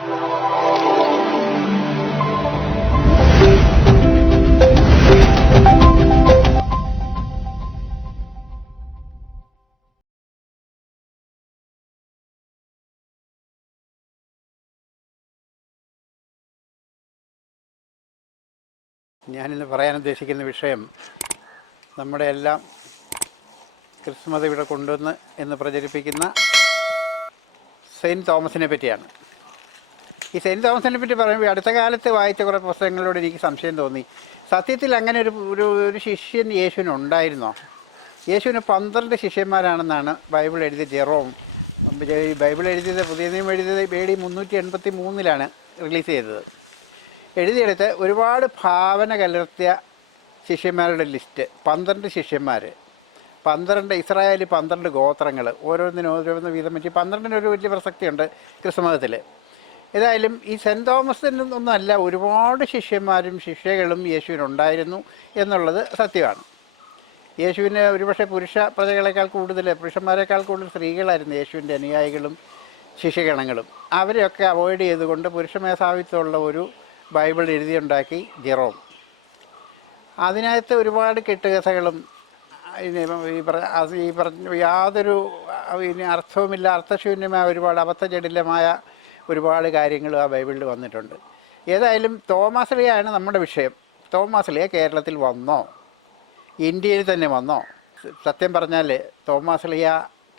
ഞാനിന്ന് പറയാൻ ഉദ്ദേശിക്കുന്ന വിഷയം നമ്മുടെ എല്ലാം ക്രിസ്തുമത ഇവിടെ കൊണ്ടുവന്ന് എന്ന് പ്രചരിപ്പിക്കുന്ന സെയിൻറ്റ് തോമസിനെ പറ്റിയാണ്. ഈ സെയിൻറ്റ് തോമസിനെ പറ്റി പറയുമ്പോൾ അടുത്ത കാലത്ത് വായിച്ച കുറേ പുസ്തകങ്ങളോട് എനിക്ക് സംശയം തോന്നി. സത്യത്തിൽ അങ്ങനെ ഒരു ശിഷ്യൻ യേശുവിനുണ്ടായിരുന്നോ? യേശുവിന് 12 ശിഷ്യന്മാരാണെന്നാണ് ബൈബിൾ എഴുതിയ ജെറോം. ബൈബിൾ എഴുതിയത്, പുതിയ നിയമം എഴുതിയത് AD 383 റിലീസ് ചെയ്തത്. എഴുതിയെടുത്ത് ഒരുപാട് ഭാവന കലർത്തിയ ശിഷ്യന്മാരുടെ ലിസ്റ്റ്. 12 ശിഷ്യന്മാർ, 12 ഇസ്രായേൽ 12 ഗോത്രങ്ങൾ, ഓരോന്നിനും വീതം വെച്ച് 12 വലിയ പ്രസക്തിയുണ്ട് ക്രിസ്തുമതത്തിൽ. ഏതായാലും ഈ സെൻറ്റ് തോമസിനൊന്നുമല്ല, ഒരുപാട് ശിഷ്യന്മാരും ശിഷ്യകളും യേശുവിനുണ്ടായിരുന്നു എന്നുള്ളത് സത്യമാണ്. യേശുവിന് ഒരുപക്ഷെ പുരുഷന്മാരെക്കാൾ കൂടുതൽ സ്ത്രീകളായിരുന്നു യേശുവിൻ്റെ അനുയായികളും ശിഷ്യഗണങ്ങളും. അവരെയൊക്കെ അവോയ്ഡ് ചെയ്തുകൊണ്ട് പുരുഷ മേധാവിത്വമുള്ള ഒരു ബൈബിൾ എഴുതിയുണ്ടാക്കി ജെറോം. അതിനകത്ത് ഒരുപാട് കെട്ടുകഥകളും ഈ പറഞ്ഞ യാതൊരു അർത്ഥവുമില്ല, അർത്ഥശൂന്യമായ ഒരുപാട് അബദ്ധജടിലമായ ഒരുപാട് കാര്യങ്ങളും ആ ബൈബിളിൽ വന്നിട്ടുണ്ട്. ഏതായാലും തോമാശ്ലീഹയാണ് നമ്മുടെ വിഷയം. തോമാശ്ലീഹ കേരളത്തിൽ വന്നോ? ഇന്ത്യയിൽ തന്നെ വന്നോ? സത്യം പറഞ്ഞാൽ തോമാശ്ലീഹ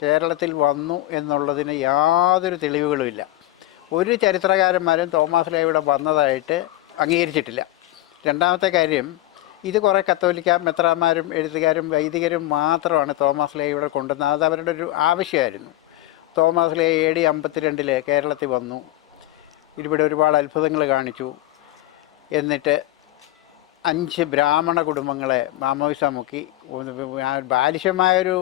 കേരളത്തിൽ വന്നു എന്നുള്ളതിന് യാതൊരു തെളിവുകളുമില്ല. ഒരു ചരിത്രകാരന്മാരും തോമാശ്ലീഹ ഇവിടെ വന്നതായിട്ട് അംഗീകരിച്ചിട്ടില്ല. രണ്ടാമത്തെ കാര്യം, ഇത് കുറേ കത്തോലിക്ക മെത്രാന്മാരും എഴുത്തുകാരും വൈദികരും മാത്രമാണ് തോമാശ്ലീഹ ഇവിടെ കൊണ്ടുവന്നത്. അത് അവരുടെ ഒരു ആവശ്യമായിരുന്നു. തോമാശ്ലീഹ AD 52 കേരളത്തിൽ വന്നു, ഇവിടെ ഒരുപാട് അത്ഭുതങ്ങൾ കാണിച്ചു. എന്നിട്ട് 5 ബ്രാഹ്മണ കുടുംബങ്ങളെ മാമോദിസ മുക്കി. ബാലിശമായൊരു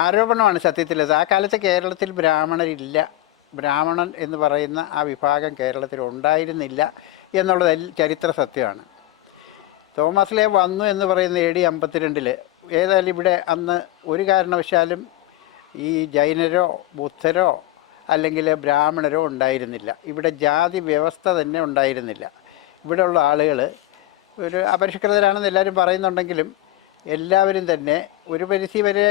ആരോപണമാണ് സത്യത്തിലത്. ആ കാലത്ത് കേരളത്തിൽ ബ്രാഹ്മണരില്ല, ബ്രാഹ്മണൻ എന്ന് പറയുന്ന ആ വിഭാഗം കേരളത്തിൽ ഉണ്ടായിരുന്നില്ല എന്നുള്ളത് ചരിത്ര സത്യമാണ്. തോമാശ്ലീഹ വന്നു എന്ന് പറയുന്ന AD 52. ഏതായാലും ഇവിടെ അന്ന് ഒരു കാരണവശാലും ഈ ജൈനരോ ബുദ്ധരോ അല്ലെങ്കിൽ ബ്രാഹ്മണരോ ഉണ്ടായിരുന്നില്ല. ഇവിടെ ജാതി വ്യവസ്ഥ തന്നെ ഉണ്ടായിരുന്നില്ല. ഇവിടെയുള്ള ആളുകൾ ഒരു അപരിഷ്കൃതരാണെന്ന് എല്ലാവരും പറയുന്നുണ്ടെങ്കിലും എല്ലാവരും തന്നെ ഒരു പരിധി വരെ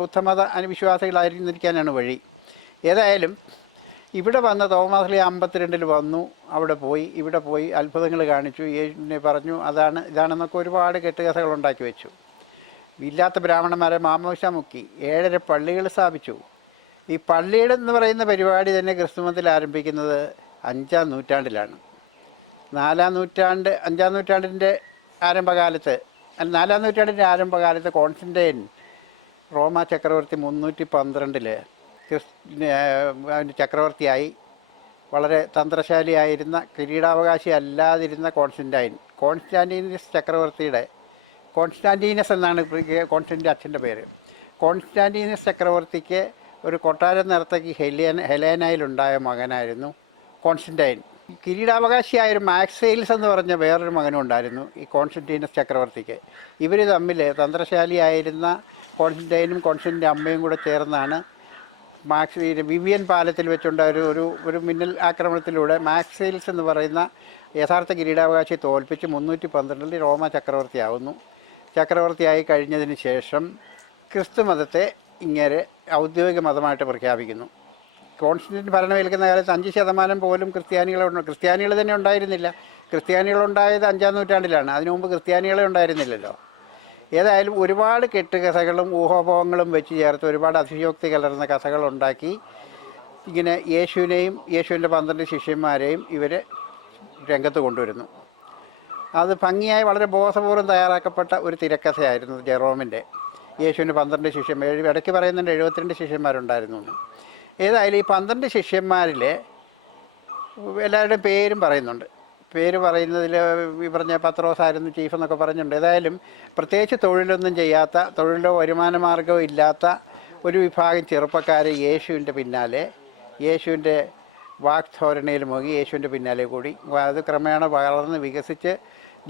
ബുദ്ധമത അനുവിശ്വാസികളായിരുന്നിരിക്കാനാണ് വഴി. ഏതായാലും ഇവിടെ വന്ന തോമാശ്ലീഹ 52 വന്നു, അവിടെ പോയി, ഇവിടെ പോയി അത്ഭുതങ്ങൾ കാണിച്ചു, യേശുവിനെ പറഞ്ഞു ഇതാണെന്നൊക്കെ ഒരുപാട് കെട്ടുകഥകൾ ഉണ്ടാക്കി വെച്ചു. ഇല്ലാത്ത ബ്രാഹ്മണന്മാരെ മാമോദിസ മുക്കി, 7 പള്ളികൾ സ്ഥാപിച്ചു. ഈ പള്ളികളെന്ന് പറയുന്ന പരിപാടി തന്നെ ക്രിസ്തുമതത്തിൽ ആരംഭിക്കുന്നത് 5-ാം നൂറ്റാണ്ടിലാണ്. 5-ാം നൂറ്റാണ്ടിൻ്റെ ആരംഭകാലത്ത് 4-ാം നൂറ്റാണ്ടിൻ്റെ ആരംഭകാലത്ത് കോൺസ്റ്റന്റൈൻ റോമാ ചക്രവർത്തി 312 ചക്രവർത്തിയായി. വളരെ തന്ത്രശാലിയായിരുന്ന, കിരീടാവകാശി അല്ലാതിരുന്ന കോൺസ്റ്റാന്റീനസ് ചക്രവർത്തിയുടെ, കോൺസ്റ്റാന്റീനസ് എന്നാണ് കോൺസ്റ്റന്റിൻ്റെ അച്ഛൻ്റെ പേര്, കോൺസ്റ്റാന്റീനസ് ചക്രവർത്തിക്ക് ഒരു കൊട്ടാരം നടത്തക്കി ഹെലേനയിലുണ്ടായ മകനായിരുന്നു കോൺസ്റ്റന്റൈൻ. കിരീടാവകാശിയായൊരു മാക്സെയിൽസ് എന്ന് പറഞ്ഞ വേറൊരു മകനും ഉണ്ടായിരുന്നു ഈ കോൺസ്റ്റന്റീനസ് ചക്രവർത്തിക്ക്. ഇവർ തമ്മിൽ തന്ത്രശാലിയായിരുന്ന കോൺസ്റ്റന്റൈനും കോൺസ്റ്റന്റിൻ്റെ അമ്മയും കൂടെ ചേർന്നാണ് വിവിയൻ പാലത്തിൽ വെച്ചുണ്ടായ ഒരു മിന്നൽ ആക്രമണത്തിലൂടെ മാക്സെയിൽസ് എന്ന് പറയുന്ന യഥാർത്ഥ കിരീടാവകാശിയെ തോൽപ്പിച്ച് 312 റോമ ചക്രവർത്തിയാവുന്നു. ചക്രവർത്തിയായി കഴിഞ്ഞതിന് ശേഷം ക്രിസ്തുമതത്തെ ഇങ്ങനെ ഔദ്യോഗിക മതമായിട്ട് പ്രഖ്യാപിക്കുന്നു. കോൺസ്റ്റന്റൈൻ ഭരണം ഏൽക്കുന്ന കാലത്ത് 5% പോലും ക്രിസ്ത്യാനികൾ തന്നെ ഉണ്ടായിരുന്നില്ല. ക്രിസ്ത്യാനികളുണ്ടായത് 5-ാം നൂറ്റാണ്ടിലാണ്. അതിനു മുമ്പ് ക്രിസ്ത്യാനികളെ ഉണ്ടായിരുന്നില്ലല്ലോ. ഏതായാലും ഒരുപാട് കെട്ടുകഥകളും ഊഹാപോഹങ്ങളും വെച്ച് ചേർത്ത് ഒരുപാട് അതിശയോക്തി കലർന്ന കഥകളുണ്ടാക്കി ഇങ്ങനെ യേശുവിനെയും യേശുവിൻ്റെ 12 ശിഷ്യന്മാരെയും ഇവർ രംഗത്ത് കൊണ്ടുവരുന്നു. അത് ഭംഗിയായി വളരെ ബോധപൂർവ്വം തയ്യാറാക്കപ്പെട്ട ഒരു തിരക്കഥയായിരുന്നു ജെറോമിൻ്റെ. യേശുവിന് 12 ശിഷ്യന്മാർ, ഇടയ്ക്ക് പറയുന്നുണ്ട് 72 ശിഷ്യന്മാരുണ്ടായിരുന്നു എന്ന്. ഏതായാലും ഈ 12 ശിഷ്യന്മാരിൽ എല്ലാവരുടെയും പേരും പറയുന്നുണ്ട്. പേര് പറയുന്നതിൽ ഈ പറഞ്ഞ പത്രോസായിരുന്നു ചീഫ് എന്നൊക്കെ പറഞ്ഞിട്ടുണ്ട്. ഏതായാലും പ്രത്യേകിച്ച് തൊഴിലൊന്നും ചെയ്യാത്ത, തൊഴിലോ വരുമാന മാർഗമോ ഇല്ലാത്ത ഒരു വിഭാഗം ചെറുപ്പക്കാർ യേശുവിൻ്റെ പിന്നാലെ, യേശുവിൻ്റെ വാക്ധോരണയിൽ മുങ്ങി യേശുവിൻ്റെ പിന്നാലെ കൂടി. അത് ക്രമേണ വളർന്ന് വികസിച്ച്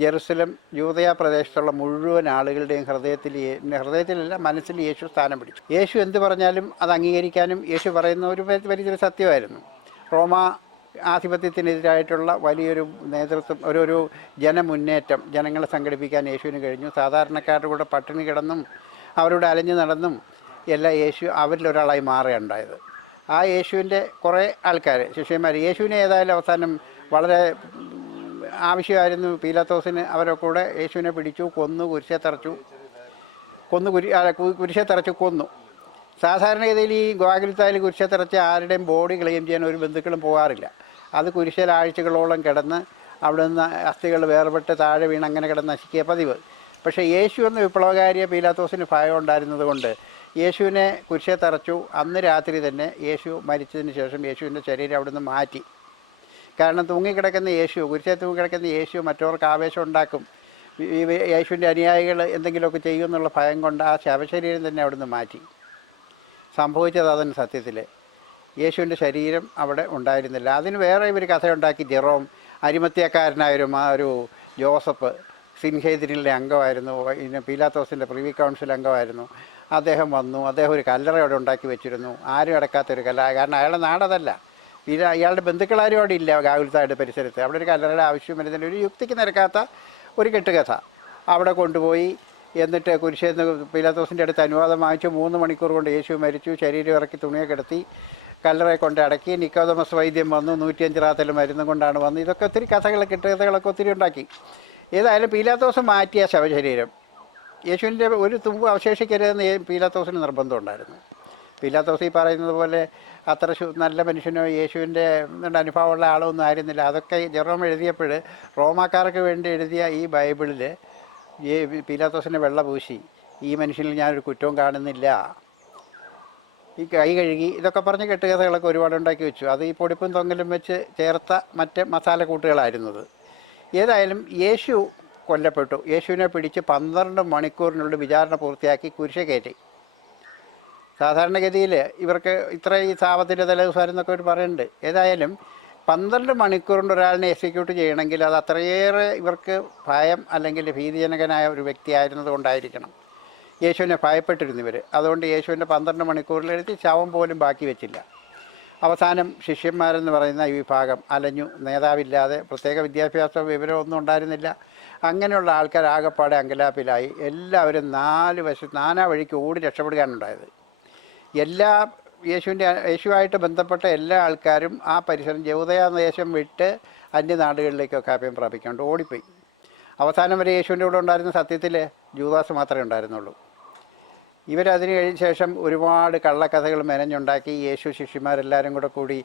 ജെറുസലം യൂദയ പ്രദേശത്തുള്ള മുഴുവൻ ആളുകളുടെയും ഹൃദയത്തിലല്ല മനസ്സിൽ യേശു സ്ഥാനം പിടിച്ചു. യേശു എന്ത് പറഞ്ഞാലും അത് അംഗീകരിക്കാനും യേശു പറയുന്ന ഒരു പരിധിയിൽ സത്യമായിരുന്നു. റോമ ആധിപത്യത്തിനെതിരായിട്ടുള്ള വലിയൊരു നേതൃത്വം, ഒരു ജനമുന്നേറ്റം ജനങ്ങളെ സംഘടിപ്പിക്കാൻ യേശുവിന് കഴിഞ്ഞു. സാധാരണക്കാരുടെ കൂടെ പട്ടിണി കിടന്നും അവരോട് അലഞ്ഞു നടന്നും എല്ലാം യേശു അവരിലൊരാളായി മാറുകയുണ്ടായത്. ആ യേശുവിൻ്റെ കുറേ ആൾക്കാർ ശിഷ്യന്മാർ യേശുവിനെ ഏതായാലും അവസാനം വളരെ ആവശ്യമായിരുന്നു പീലാത്തോസിന്. അവരെ കൂടെ യേശുവിനെ പിടിച്ചു, കൊന്നു, കുരിശെ തറച്ചു. കുരിശെ തറച്ചു കൊന്നു. സാധാരണഗതിയിൽ ഈ ഗോകുൽത്തായിൽ കുരിശെ തറച്ച് ആരുടെയും ബോഡി ക്ലെയിം ചെയ്യാൻ ഒരു ബന്ധുക്കളും പോകാറില്ല. അത് കുരിശിൽ ആഴ്ചകളോളം കിടന്ന് അവിടെ നിന്ന് അസ്ഥികൾ വേർപെട്ട് താഴെ വീണ് അങ്ങനെ കിടന്ന് നശിക്കുക പതിവ്. പക്ഷേ യേശു എന്ന വിപ്ലവകാരിയെ പീലാത്തോസിന് ഭയം ഉണ്ടായിരുന്നത് കൊണ്ട് യേശുവിനെ കുരിശെ തറച്ചു. അന്ന് രാത്രി തന്നെ യേശു മരിച്ചതിന് ശേഷം യേശുവിൻ്റെ ശരീരം അവിടെ നിന്ന് മാറ്റി. കാരണം തൂങ്ങിക്കിടക്കുന്ന യേശു, കുരിശെ തൂങ്ങിക്കിടക്കുന്ന യേശു മറ്റവർക്ക് ആവേശം ഉണ്ടാക്കും, ഈ യേശുവിൻ്റെ അനുയായികൾ എന്തെങ്കിലുമൊക്കെ ചെയ്യുമെന്നുള്ള ഭയം കൊണ്ട് ആ ശവശരീരം തന്നെ അവിടെ നിന്ന് മാറ്റി. സംഭവിച്ചത് അതിന് സത്യത്തിൽ യേശുവിൻ്റെ ശരീരം അവിടെ ഉണ്ടായിരുന്നില്ല. അതിന് വേറെ ഇവർ കഥയുണ്ടാക്കി. ജെറോം, അരിമത്യക്കാരനായൊരു ജോസഫ്, സിൻഹേദ്രിനിലെ അംഗമായിരുന്നു, പിന്നെ പീലാത്തോസിൻ്റെ പ്രിവി കൗൺസിൽ അംഗമായിരുന്നു. അദ്ദേഹം വന്നു. അദ്ദേഹം ഒരു കല്ലറ അവിടെ ഉണ്ടാക്കി വെച്ചിരുന്നു, ആരും അടക്കാത്തൊരു കല്ലറ. കാരണം അയാളുടെ നാടതല്ല, ഇയാളുടെ ബന്ധുക്കളാരും അവിടെ ഇല്ല ഗാഗുൽത്തായുടെ പരിസരത്ത്. അവിടെ ഒരു കല്ലറയുടെ ആവശ്യം വരുന്നതിന് ഒരു യുക്തിക്ക് നിരക്കാത്ത ഒരു കെട്ടുകഥ. അവിടെ കൊണ്ടുപോയി എന്നിട്ട് കുരിശേന്ന് പീലാത്തോസിൻ്റെ അടുത്ത് അനുവാദം വാങ്ങിച്ചു. 3 മണിക്കൂർ കൊണ്ട് യേശു മരിച്ചു. ശരീരം ഇറക്കി തുണിയെ കിടത്തി കല്ലറയെ കൊണ്ട് അടക്കി. നിക്കോദമസ് വൈദ്യം വന്നു, 105 റാത്തൽ മരുന്നും കൊണ്ടാണ് വന്നു. ഇതൊക്കെ ഒത്തിരി കെട്ടുകഥകളൊക്കെ ഒത്തിരി ഉണ്ടാക്കി. ഏതായാലും പീലാത്തോസ് മാറ്റിയ ശവശരീരം യേശുവിൻ്റെ ഒരു തുമ്പ് അവശേഷിക്കരുതെന്ന് പീലാത്തോസിന് നിർബന്ധം ഉണ്ടായിരുന്നു. പീലാത്തോസ് ഈ പറയുന്നത് പോലെ അത്ര നല്ല മനുഷ്യനോ യേശുവിൻ്റെ അനുഭവമുള്ള ആളൊന്നും ആയിരുന്നില്ല. അതൊക്കെ ജെറോം എഴുതിയപ്പോൾ റോമാക്കാർക്ക് വേണ്ടി എഴുതിയ ഈ ബൈബിളിൽ ഈ പീലാത്തോസിനെ വെള്ള പൂശി, ഈ മനുഷ്യനിൽ ഞാനൊരു കുറ്റവും കാണുന്നില്ല, ഈ കൈ കഴുകി, ഇതൊക്കെ പറഞ്ഞ് കെട്ടുകഥകളൊക്കെ ഒരുപാട് ഉണ്ടാക്കി വെച്ചു. അത് ഈ പൊടിപ്പും തൊങ്ങലും വെച്ച് ചേർത്ത മറ്റ് മസാല കൂട്ടുകളായിരുന്നത്. ഏതായാലും യേശു കൊല്ലപ്പെട്ടു. യേശുവിനെ പിടിച്ച് 12 മണിക്കൂറിനുള്ളിൽ വിചാരണ പൂർത്തിയാക്കി കുരിശ കയറ്റി. സാധാരണഗതിയിൽ ഇവർക്ക് ഇത്ര ഈ സാപത്തിൻ്റെ തലേദിവസം എന്നൊക്കെ ഒരു പറയുന്നുണ്ട്. ഏതായാലും 12 മണിക്കൂറിൻ്റെ ഒരാളിനെ എക്സിക്യൂട്ട് ചെയ്യണമെങ്കിൽ അത് അത്രയേറെ ഇവർക്ക് ഭയം അല്ലെങ്കിൽ ഭീതിജനകനായ ഒരു വ്യക്തിയായിരുന്നത് കൊണ്ടായിരിക്കണം. യേശുവിനെ ഭയപ്പെട്ടിരുന്നു ഇവർ. അതുകൊണ്ട് യേശുവിൻ്റെ 12 മണിക്കൂറിലെടുത്ത് ശവം പോലും ബാക്കി വെച്ചില്ല. അവസാനം ശിഷ്യന്മാരെന്ന് പറയുന്ന ഈ വിഭാഗം അലഞ്ഞു, നേതാവില്ലാതെ, പ്രത്യേക വിദ്യാഭ്യാസ വിവരമൊന്നും ഉണ്ടായിരുന്നില്ല. അങ്ങനെയുള്ള ആൾക്കാർ ആകെപ്പാടെ അങ്കലാപ്പിലായി. എല്ലാവരും നാനാ വഴിക്ക് ഓടി രക്ഷപ്പെടുകയാണുണ്ടായത്. യേശുവായിട്ട് ബന്ധപ്പെട്ട എല്ലാ ആൾക്കാരും ആ പരിസരം ജൗദയ ദേശം വിട്ട് അന്യനാടുകളിലേക്കൊക്കെ അഭയം പ്രാപിക്കാണ്ട് ഓടിപ്പോയി. അവസാനം വരെ യേശുവിൻ്റെ കൂടെ ഉണ്ടായിരുന്ന സത്യത്തിൽ ജൂദാസ് മാത്രമേ ഉണ്ടായിരുന്നുള്ളൂ. ഇവരതിന് കഴിഞ്ഞ ശേഷം ഒരുപാട് കള്ളക്കഥകൾ മെനഞ്ഞുണ്ടാക്കി. യേശു ശിഷ്യന്മാരെല്ലാവരും കൂടി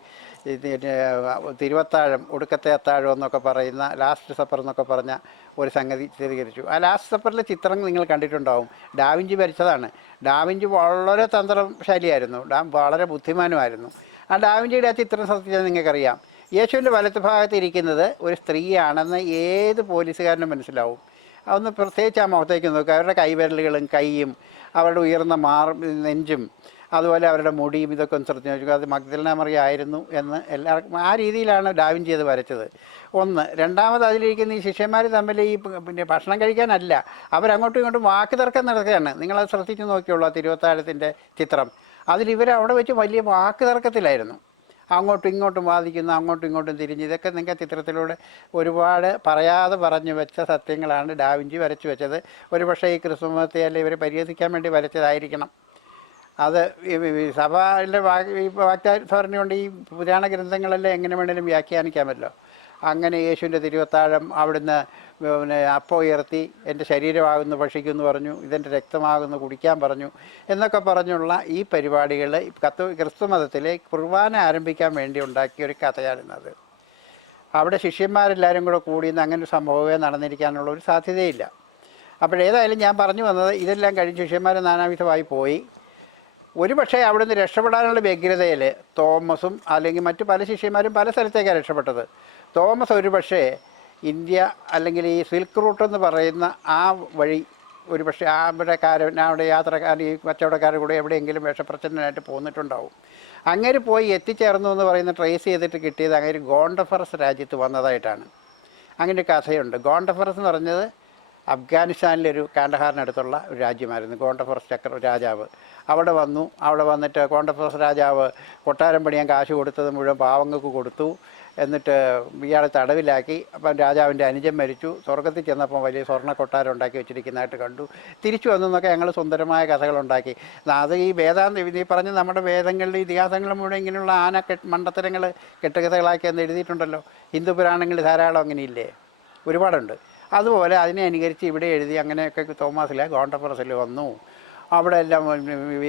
തിരുവത്താഴം, ഒടുക്കത്തെ അത്താഴം എന്നൊക്കെ പറയുന്ന, ലാസ്റ്റ് സപ്പർ എന്നൊക്കെ പറഞ്ഞ ഒരു സംഗതി ചിത്രീകരിച്ചു. ആ ലാസ്റ്റ് സപ്പറിലെ ചിത്രം നിങ്ങൾ കണ്ടിട്ടുണ്ടാവും. ഡാവിഞ്ചി വരച്ചതാണ്. ഡാവിഞ്ചി വളരെ തന്ത്രശാലിയായിരുന്നു, വളരെ ബുദ്ധിമാനുമായിരുന്നു. ആ ഡാവിഞ്ചിയുടെ ആ ചിത്രം സത്യത്തിൽ നിങ്ങൾക്കറിയാം. യേശുവിൻ്റെ വലത്ത് ഭാഗത്ത് ഇരിക്കുന്നത് ഒരു സ്ത്രീയാണെന്ന് ഏത് പോലീസുകാരനും മനസ്സിലാവും. അതൊന്ന് പ്രത്യേകിച്ച് ആ മുഖത്തേക്ക് നോക്കുക. അവരുടെ കൈവിരലുകളും കൈയും അവരുടെ ഉയർന്ന നെഞ്ചും അതുപോലെ അവരുടെ മുടിയും ഇതൊക്കെ ഒന്ന് ശ്രദ്ധിച്ച് നോക്കുക. അത് മഗ്ദലന മറിയ ആയിരുന്നു എന്ന് എല്ലാവർക്കും ആ രീതിയിലാണ് ഡാവിഞ്ചി അത് വരച്ചത്. ഒന്ന്. രണ്ടാമത് അതിലിരിക്കുന്ന ഈ ശിഷ്യന്മാർ തമ്മിൽ ഈ പിന്നെ ഭക്ഷണം കഴിക്കാനല്ല, അവരങ്ങോട്ടും ഇങ്ങോട്ടും വാക്ക് തർക്കം നടക്കുകയാണ്. നിങ്ങളത് ശ്രദ്ധിച്ച് നോക്കിയുള്ളൂ ആ തിരുവത്താഴത്തിൻ്റെ ചിത്രം. അതിലിവർ അവിടെ വെച്ച് വലിയ വാക്ക് തർക്കത്തിലായിരുന്നു. അങ്ങോട്ടും ഇങ്ങോട്ടും വാദിക്കുന്നു, അങ്ങോട്ടും ഇങ്ങോട്ടും തിരിഞ്ഞ്. ഇതൊക്കെ നിങ്ങൾക്ക് ചിത്രത്തിലൂടെ ഒരുപാട് പറയാതെ പറഞ്ഞു വെച്ച സത്യങ്ങളാണ് ഡാവിഞ്ചി വരച്ചു വെച്ചത്. ഒരു പക്ഷേ ഈ ക്രിസ്തുമതത്തെ അല്ലെ ഇവരെ പരിഹസിക്കാൻ വേണ്ടി വരച്ചതായിരിക്കണം. അത് സഭയിലെ വാക്താധോരണ കൊണ്ട് ഈ പുരാണ ഗ്രന്ഥങ്ങളെല്ലാം എങ്ങനെ വേണമെങ്കിലും വ്യാഖ്യാനിക്കാമല്ലോ. അങ്ങനെ യേശുവിൻ്റെ തിരുവത്താഴം അവിടുന്ന് പിന്നെ അപ്പം ഉയർത്തി എൻ്റെ ശരീരമാകുന്നു ഭക്ഷിക്കുമെന്ന് പറഞ്ഞു, ഇതെൻ്റെ രക്തമാകുന്നു കുടിക്കാൻ പറഞ്ഞു എന്നൊക്കെ പറഞ്ഞുള്ള ഈ പരിപാടികൾ ക്രിസ്തുമതത്തിലെ കുർബാന ആരംഭിക്കാൻ വേണ്ടി ഉണ്ടാക്കിയ ഒരു കഥയാണിന്നത്. അവിടെ ശിഷ്യന്മാരെല്ലാവരും കൂടിയെന്ന് അങ്ങനെ ഒരു സംഭവമേ നടന്നിരിക്കാനുള്ള ഒരു സാധ്യതയില്ല. അപ്പോഴേതായാലും ഞാൻ പറഞ്ഞു വന്നത്, ഇതെല്ലാം കഴിഞ്ഞ് ശിഷ്യന്മാർ നാനാവിധമായി പോയി. ഒരു പക്ഷേ അവിടുന്ന് രക്ഷപ്പെടാനുള്ള വ്യഗ്രതയിൽ തോമസും അല്ലെങ്കിൽ മറ്റു പല ശിഷ്യന്മാരും പല സ്ഥലത്തേക്കാണ് രക്ഷപ്പെട്ടത്. തോമസ് ഒരു പക്ഷേ ഇന്ത്യ അല്ലെങ്കിൽ ഈ സിൽക്ക് റൂട്ട് എന്ന് പറയുന്ന ആ വഴി ഒരു പക്ഷേ അവിടെ യാത്രക്കാർ ഈ കച്ചവടക്കാരുടെ കൂടെ എവിടെയെങ്കിലും വേഷപ്രച്ഛന്നനായിട്ട് പോന്നിട്ടുണ്ടാവും. അങ്ങനെ പോയി എത്തിച്ചേർന്നു എന്ന് പറയുന്ന ട്രേസ് ചെയ്തിട്ട് കിട്ടിയത് അങ്ങനെ ഗോണ്ടഫറസ് രാജ്യത്ത് വന്നതായിട്ടാണ്. അങ്ങനെ ഒരു കഥയുണ്ട്. ഗോണ്ടഫറസ് എന്ന് പറഞ്ഞത് അഫ്ഗാനിസ്ഥാനിലൊരു കാണ്ഡഹാറിനടുത്തുള്ള ഒരു രാജ്യമായിരുന്നു ഗോണ്ടഫോറസ് രാജാവ്. അവിടെ വന്നു. അവിടെ വന്നിട്ട് ഗോണ്ടഫോറസ് രാജാവ് കൊട്ടാരം പണിയാൻ കാശ് കൊടുത്തത് മുഴുവൻ പാവങ്ങൾക്ക് കൊടുത്തു. എന്നിട്ട് ഇയാളെ തടവിലാക്കി. അപ്പം രാജാവിൻ്റെ അനുജൻ മരിച്ചു. സ്വർഗത്തിൽ ചെന്നപ്പോൾ വലിയ സ്വർണ്ണ കൊട്ടാരം ഉണ്ടാക്കി വെച്ചിരിക്കുന്നതായിട്ട് കണ്ടു. തിരിച്ചു വന്നെന്നൊക്കെ ഞങ്ങൾ സുന്ദരമായ കഥകളുണ്ടാക്കി. അത് ഈ ഈ പറഞ്ഞ് നമ്മുടെ വേദങ്ങളിലും ഇതിഹാസങ്ങളും മുഴുവൻ ഇങ്ങനെയുള്ള മണ്ടത്തരങ്ങൾ കെട്ടുകഥകളാക്കി എന്ന് എഴുതിയിട്ടുണ്ടല്ലോ. ഹിന്ദു പുരാണങ്ങളിൽ ധാരാളം അങ്ങനെയില്ലേ, ഒരുപാടുണ്ട്. അതുപോലെ അതിനെ അനുകരിച്ച് ഇവിടെ എഴുതി. അങ്ങനെയൊക്കെ തോമാസിലെ ഗോണ്ടഫോറസിൽ വന്നു. അവിടെ എല്ലാം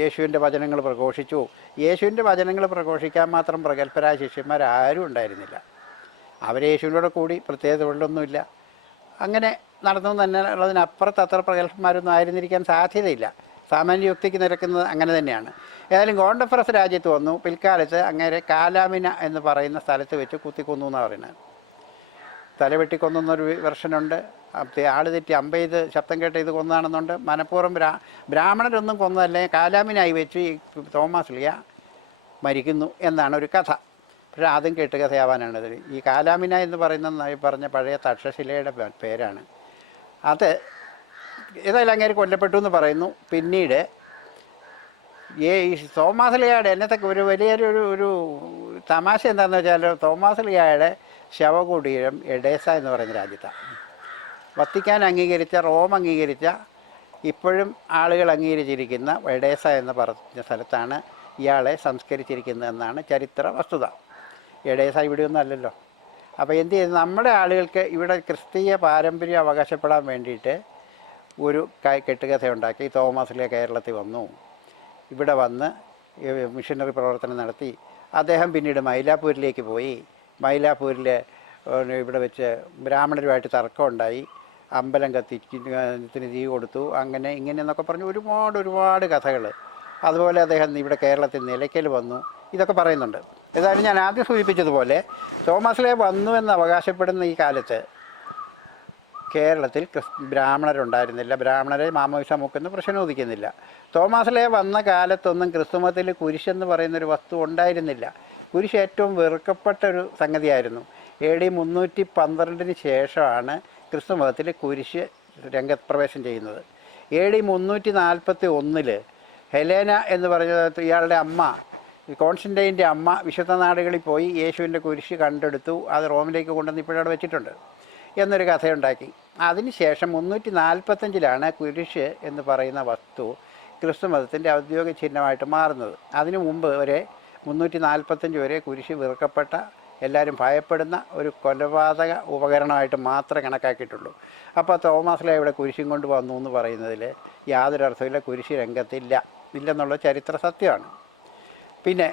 യേശുവിൻ്റെ വചനങ്ങൾ പ്രഘോഷിച്ചു. യേശുവിൻ്റെ വചനങ്ങൾ പ്രഘോഷിക്കാൻ മാത്രം പ്രഗത്ഭരായ ശിഷ്യന്മാരാരും ഉണ്ടായിരുന്നില്ല. അവർ യേശുവിനോട് കൂടി പ്രത്യേക തൊഴിലൊന്നുമില്ല. അങ്ങനെ നടന്നു തന്നെ ഉള്ളതിനപ്പുറത്ത് അത്ര പ്രഗത്ഭന്മാരൊന്നും ആയിരുന്നിരിക്കാൻ സാധ്യതയില്ല. സാമാന്യ യുക്തിക്ക് നിരക്കുന്നത് അങ്ങനെ തന്നെയാണ്. ഏതായാലും ഗോണ്ടഫോറസ് രാജ്യത്ത് വന്നു. പിൽക്കാലത്ത് അങ്ങനെ കാലാമിന എന്ന് പറയുന്ന സ്ഥലത്ത് വെച്ച് കുത്തിക്കൊന്നു എന്നാണ് പറയുന്നത്. തലവെട്ടിക്കൊന്നൊരു വെർഷനുണ്ട്. ആൾ തെറ്റി അമ്പെയ്ത് ശബ്ദം കേട്ട് ഇത് കൊന്നാണെന്നുണ്ട്. മനഃപൂർവ്വം ബ്രാഹ്മണരൊന്നും കൊന്നതല്ലേ, കാലാമിനായി വെച്ച് ഈ തോമാസ് ലിയ മരിക്കുന്നു എന്നാണ് ഒരു കഥ. പക്ഷേ അതും കെട്ടുകഥയാവാനാണ്. ഈ കാലാമിന എന്ന് പറഞ്ഞ പഴയ തക്ഷശിലയുടെ പേരാണ്. അത് ഏതായാലും അങ്ങേര് കൊല്ലപ്പെട്ടു എന്ന് പറയുന്നു. പിന്നീട് ഈ തോമാസ് ലിയയുടെ എന്നത്തെ ഒരു വലിയൊരു തമാശ എന്താണെന്ന് വെച്ചാൽ, തോമാസ് ലിയയുടെ ശവകുടീരം എഡേസ എന്ന് പറയുന്ന രാജ്യത്താണ്. വത്തിക്കാൻ അംഗീകരിച്ച, റോം അംഗീകരിച്ച, ഇപ്പോഴും ആളുകൾ അംഗീകരിച്ചിരിക്കുന്ന എഡേസ എന്ന് പറഞ്ഞ സ്ഥലത്താണ് ഇയാളെ സംസ്കരിച്ചിരിക്കുന്നതെന്നാണ് ചരിത്ര വസ്തുത. എഡേസ ഇവിടെയൊന്നും അല്ലല്ലോ. അപ്പോൾ എന്ത് ചെയ്തു, നമ്മുടെ ആളുകൾക്ക് ഇവിടെ ക്രിസ്തീയ പാരമ്പര്യം അവകാശപ്പെടാൻ വേണ്ടിയിട്ട് ഒരു കെട്ടുകഥയുണ്ടാക്കി. തോമാസ് ലിയ കേരളത്തിൽ വന്നു. ഇവിടെ വന്ന് മിഷനറി പ്രവർത്തനം നടത്തി. അദ്ദേഹം പിന്നീട് മൈലാപ്പൂരിലേക്ക് പോയി. മൈലാപ്പൂരിൽ ഇവിടെ വെച്ച് ബ്രാഹ്മണരുമായിട്ട് തർക്കമുണ്ടായി. അമ്പലം കത്തിത്തിന് തീ കൊടുത്തു. അങ്ങനെ ഇങ്ങനെ എന്നൊക്കെ പറഞ്ഞ് ഒരുപാട് കഥകൾ. അതുപോലെ അദ്ദേഹം ഇവിടെ കേരളത്തിൽ നിലയ്ക്കൽ വന്നു. ഇതൊക്കെ പറയുന്നുണ്ട്. ഏതായാലും ഞാൻ ആദ്യം സൂചിപ്പിച്ചതുപോലെ തോമാസ് ലിയ വന്നു എന്ന് അവകാശപ്പെടുന്ന ഈ കാലത്ത് കേരളത്തിൽ ബ്രാഹ്മണരുണ്ടായിരുന്നില്ല. ബ്രാഹ്മണരെ മാമോദിസ മുക്കുന്ന പ്രശ്നം ഉദിക്കുന്നില്ല. തോമാസ് ലിയ വന്ന കാലത്തൊന്നും ക്രിസ്തുമതത്തിൽ കുരിശെന്ന് പറയുന്നൊരു വസ്തു ഉണ്ടായിരുന്നില്ല. കുരിശ് ഏറ്റവും വെറുക്കപ്പെട്ട ഒരു സംഗതിയായിരുന്നു. AD 312 ശേഷമാണ് ക്രിസ്തുമതത്തിൽ കുരിശ് രംഗപ്രവേശം ചെയ്യുന്നത്. AD 341 ഹെലേന എന്ന് പറഞ്ഞ ഇയാളുടെ അമ്മ, കോൺസ്റ്റന്റൈൻ്റെ അമ്മ, വിശുദ്ധ നാടുകളിൽ പോയി യേശുവിൻ്റെ കുരിശ് കണ്ടെടുത്തു. അത് റോമിലേക്ക് കൊണ്ടുവന്ന് ഇപ്പോഴവിടെ വെച്ചിട്ടുണ്ട് എന്നൊരു കഥയുണ്ടാക്കി. അതിനുശേഷം 345 കുരിശ് എന്ന് പറയുന്ന വസ്തു ക്രിസ്തുമതത്തിൻ്റെ ഔദ്യോഗിക ചിഹ്നമായിട്ട് മാറുന്നത്. അതിനു മുമ്പ് വരെ 345 വരെ കുരിശ് വെറുക്കപ്പെട്ട, എല്ലാവരും ഭയപ്പെടുന്ന ഒരു കൊലപാതക ഉപകരണമായിട്ട് മാത്രമേ കണക്കാക്കിയിട്ടുള്ളൂ. അപ്പോൾ തോമാസ് ലിയ ഇവിടെ കുരിശും കൊണ്ട് വന്നു എന്ന് പറയുന്നതിൽ യാതൊരു അർത്ഥമില്ല. കുരിശ് ഇല്ലെന്നുള്ള ചരിത്ര സത്യമാണ്. പിന്നെ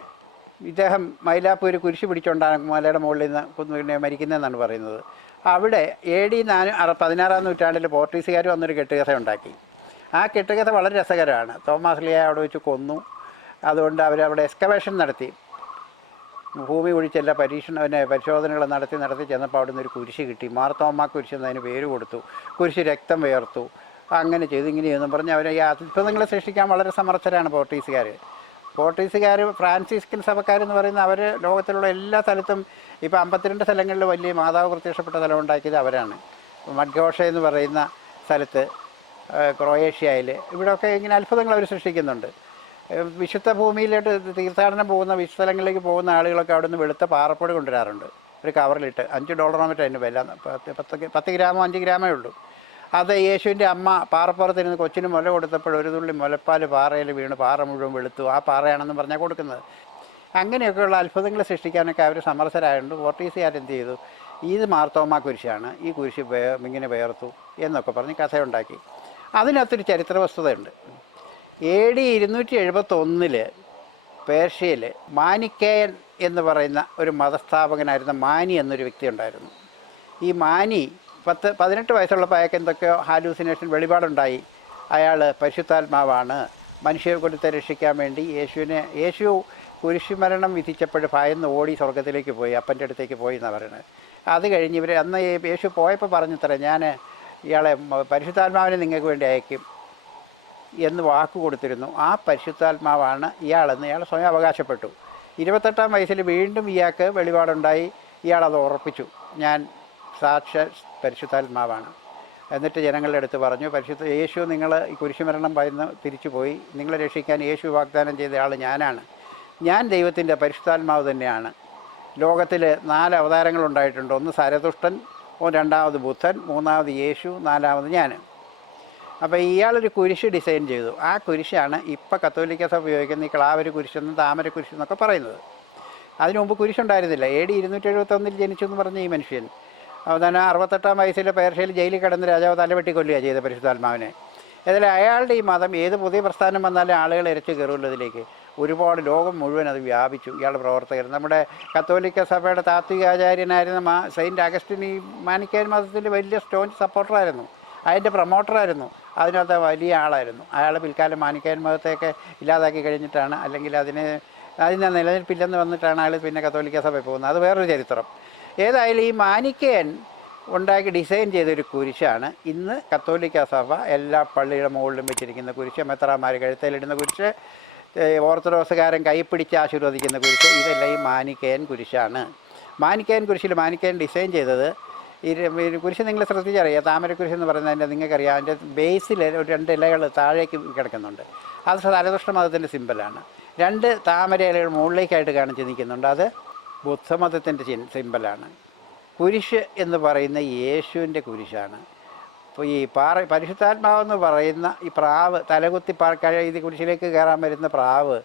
ഇദ്ദേഹം മൈലാപ്പൂർ കുരിശ് പിടിച്ചുകൊണ്ടാണ് മലയുടെ മുകളിൽ നിന്ന് മരിക്കുന്നതെന്നാണ് പറയുന്നത്. അവിടെ AD 16-ാം നൂറ്റാണ്ടിൽ പോർട്ടുഗീസുകാർ വന്നൊരു കെട്ടുകഥ ഉണ്ടാക്കി. ആ കെട്ടുകഥ വളരെ രസകരമാണ്. തോമാസ് ലിയ അവിടെ വെച്ച് കൊന്നു. അതുകൊണ്ട് അവരവിടെ എക്സ്കവേഷൻ നടത്തി, ഭൂമി ഒഴിച്ചെല്ലാ പരിശോധനകൾ നടത്തി ചെന്നപ്പോൾ അവിടെ നിന്നൊരു കുരിശ് കിട്ടി. മാർത്തോമാ കുരിശ് എന്നതിന് പേര് കൊടുത്തു. കുരിശ് രക്തം വേർത്തു. അങ്ങനെ ചെയ്തു, ഇങ്ങനെ ചെയ്തെന്ന് പറഞ്ഞ് അവർ ഈ അത്ഭുതങ്ങളെ സൃഷ്ടിക്കാൻ വളരെ സമർത്ഥരാണ് പോർട്ടുഗീസുകാർ. ഫ്രാൻസിസ്കൻ സഭക്കാരെന്ന് പറയുന്ന അവർ ലോകത്തിലുള്ള എല്ലാ സ്ഥലത്തും, ഇപ്പോൾ 52 സ്ഥലങ്ങളിൽ വലിയ മാതാവ് പ്രത്യക്ഷപ്പെട്ട സ്ഥലം ഉണ്ടാക്കിയത് അവരാണ്. മഡ്ഗോഷ എന്ന് പറയുന്ന സ്ഥലത്ത്, ക്രൊയേഷ്യയിൽ, ഇവിടെയൊക്കെ ഇങ്ങനെ അത്ഭുതങ്ങൾ അവർ സൃഷ്ടിക്കുന്നുണ്ട്. വിശുദ്ധ ഭൂമിയിലോട്ട് തീർത്ഥാടനം പോകുന്ന സ്ഥലങ്ങളിലേക്ക് പോകുന്ന ആളുകളൊക്കെ അവിടെ നിന്ന് വെളുത്ത പാറപ്പൊടി കൊണ്ടുവരാറുണ്ട്. ഒരു കവറിലിട്ട് $5 മറ്റോ അതിന് വില. 10 ഗ്രാമോ 5 ഗ്രാമേ ഉള്ളൂ. അത് യേശുവിൻ്റെ അമ്മ പാറപ്പുറത്തിരുന്ന് കൊച്ചിന് മുല കൊടുത്തപ്പോൾ ഒരു തുള്ളി മുലപ്പാൽ പാറയിൽ വീണ് പാറ മുഴുവൻ വെളുത്തു. ആ പാറയാണെന്ന് പറഞ്ഞാൽ കൊടുക്കുന്നത്. അങ്ങനെയൊക്കെയുള്ള അത്ഭുതങ്ങൾ സൃഷ്ടിക്കാനൊക്കെ അവർ സമർത്ഥരായതുകൊണ്ട് പോർട്ടുഗീസുകാരെന്ത് ചെയ്തു, ഇത് മാർത്തോമാ കുരിശാണ്, ഈ കുരിശ് ഇങ്ങനെ വേർത്തു എന്നൊക്കെ പറഞ്ഞ് കഥയുണ്ടാക്കി. അതിനകത്തൊരു ചരിത്ര വസ്തുതയുണ്ട്. AD 271 പേർഷ്യയിൽ മാനിക്കേയൻ എന്ന് പറയുന്ന ഒരു മതസ്ഥാപകനായിരുന്ന മാനി എന്നൊരു വ്യക്തി ഉണ്ടായിരുന്നു. ഈ മാനി 18 വയസ്സുള്ളപ്പോൾ അയാൾക്ക് എന്തൊക്കെയോ ഹാലൂസിനേഷൻ വെളിപാടുണ്ടായി. അയാൾ പരിശുദ്ധാത്മാവാണ്, മനുഷ്യകുലത്തെ രക്ഷിക്കാൻ വേണ്ടി യേശു കുരിശുമരണം വിധിച്ചപ്പോൾ ഭയന്ന് ഓടി സ്വർഗത്തിലേക്ക് പോയി, അപ്പൻ്റെ അടുത്തേക്ക് പോയി എന്നാണ് പറയുന്നത്. അത് കഴിഞ്ഞ് അന്ന് യേശു പോയപ്പോൾ പറഞ്ഞത്രേ, ഞാൻ ഇയാളെ പരിശുദ്ധാത്മാവിനെ നിങ്ങൾക്ക് വേണ്ടി അയക്കും എന്ന് വാക്ക് കൊടുത്തിരുന്നു. ആ പരിശുദ്ധാത്മാവാണ് ഇയാളെന്ന് ഇയാൾ സ്വയം അവകാശപ്പെട്ടു. 28-ാം വയസ്സിൽ വീണ്ടും ഇയാൾക്ക് വെളിപാടുണ്ടായി. ഇയാളത് ഉറപ്പിച്ചു, ഞാൻ സാക്ഷാൽ പരിശുദ്ധാത്മാവാണ്. എന്നിട്ട് ജനങ്ങളുടെ അടുത്ത് പറഞ്ഞു, പരിശുദ്ധ യേശു നിങ്ങൾ ഈ കുരിശുമരണം ഭയന്ന് തിരിച്ചു പോയി, നിങ്ങളെ രക്ഷിക്കാൻ യേശു വാഗ്ദാനം ചെയ്ത ആൾ ഞാനാണ്. ഞാൻ ദൈവത്തിൻ്റെ പരിശുദ്ധാത്മാവ് തന്നെയാണ്. ലോകത്തിൽ 4 അവതാരങ്ങളുണ്ടായിട്ടുണ്ട്. ഒന്ന് സരതുഷ്ടൻ, രണ്ടാമത് ബുദ്ധൻ, മൂന്നാമത് യേശു, നാലാമത് ഞാൻ. അപ്പോൾ ഇയാളൊരു കുരിശ് ഡിസൈൻ ചെയ്തു. ആ കുരിശാണ് ഇപ്പോൾ കത്തോലിക്ക സഭ ഉപയോഗിക്കുന്ന ഈ ക്ലാവര് കുരിശെന്നും താമര കുരിശെന്നൊക്കെ പറയുന്നത്. അതിനു മുമ്പ് കുരിശുണ്ടായിരുന്നില്ല. AD 271 ജനിച്ചു എന്ന് പറഞ്ഞ ഈ മനുഷ്യൻ അവസാനം 68-ാം വയസ്സിൽ പേർഷ്യയിൽ ജയിലിൽ കിടന്ന് രാജാവ് തലവെട്ടി കൊല്ലുകയാണ് ചെയ്ത പരിശുദ്ധാത്മാവിനെ. ഏതായാലും അയാളുടെ ഈ മതം ഏത് പുതിയ പ്രസ്ഥാനം വന്നാലും ആളുകൾ ഇരച്ചു കയറുമല്ലോ ഇതിലേക്ക്. ഒരുപാട് ലോകം മുഴുവൻ അത് വ്യാപിച്ചു. ഇയാളുടെ പ്രവർത്തകർ നമ്മുടെ കത്തോലിക്ക സഭയുടെ താത്വികാചാര്യനായിരുന്ന സെയിൻറ്റ് അഗസ്റ്റിൻ ഈ മാനിക്കയൻ മതത്തിൻ്റെ വലിയ സ്റ്റോഞ്ച് സപ്പോർട്ടറായിരുന്നു, അതിൻ്റെ പ്രൊമോട്ടറായിരുന്നു, അതിനകത്ത് വലിയ ആളായിരുന്നു. അയാൾ പിൽക്കാലം മാനിക്കയൻ മതത്തെയൊക്കെ ഇല്ലാതാക്കി കഴിഞ്ഞിട്ടാണ്, അല്ലെങ്കിൽ അതിന് നിലനിൽപ്പില്ലെന്ന് വന്നിട്ടാണ് അയാൾ പിന്നെ കത്തോലിക്ക സഭയിൽ പോകുന്നത്. അത് വേറൊരു ചരിത്രം. ഏതായാലും ഈ മാനിക്കയൻ ഉണ്ടാക്കി ഡിസൈൻ ചെയ്തൊരു കുരിശാണ് ഇന്ന് കത്തോലിക്ക സഭ എല്ലാ പള്ളിയുടെ മുകളിലും വെച്ചിരിക്കുന്ന കുരിശ്, മെത്രാന്മാർ കഴുത്തേലിടുന്ന കുരിശ്, ഓർത്തഡോക്സുകാരൻ കൈപ്പിടിച്ച് ആശീർവദിക്കുന്ന കുരിശ്, ഇതെല്ലാം ഈ മാനിക്കയൻ കുരിശാണ്. മാനിക്കയൻ കുരിശിൽ മാനിക്കയൻ ഡിസൈൻ ചെയ്തത് ഈ കുരിശ് നിങ്ങൾ ശ്രദ്ധിച്ചറിയാം. താമരക്കുരിശ് എന്ന് പറയുന്നതിൻ്റെ നിങ്ങൾക്കറിയാം, അതിൻ്റെ ബേസിൽ 2 ഇലകൾ താഴേക്ക് കിടക്കുന്നുണ്ട്. അത് സരതുഷ്ട മതത്തിൻ്റെ സിമ്പലാണ്. 2 താമര ഇലകൾ മുകളിലേക്കായിട്ട് കാണിച്ച് നിൽക്കുന്നുണ്ട്. അത് ബുദ്ധമതത്തിൻ്റെ സിമ്പലാണ്. കുരിശ് എന്ന് പറയുന്ന യേശുവിൻ്റെ കുരിശാണ്. അപ്പോൾ ഈ പരിശുദ്ധാത്മാവെന്ന് പറയുന്ന ഈ പ്രാവ് തലകുത്തി ഇത് കുരിശിലേക്ക് കയറാൻ വരുന്ന പ്രാവ്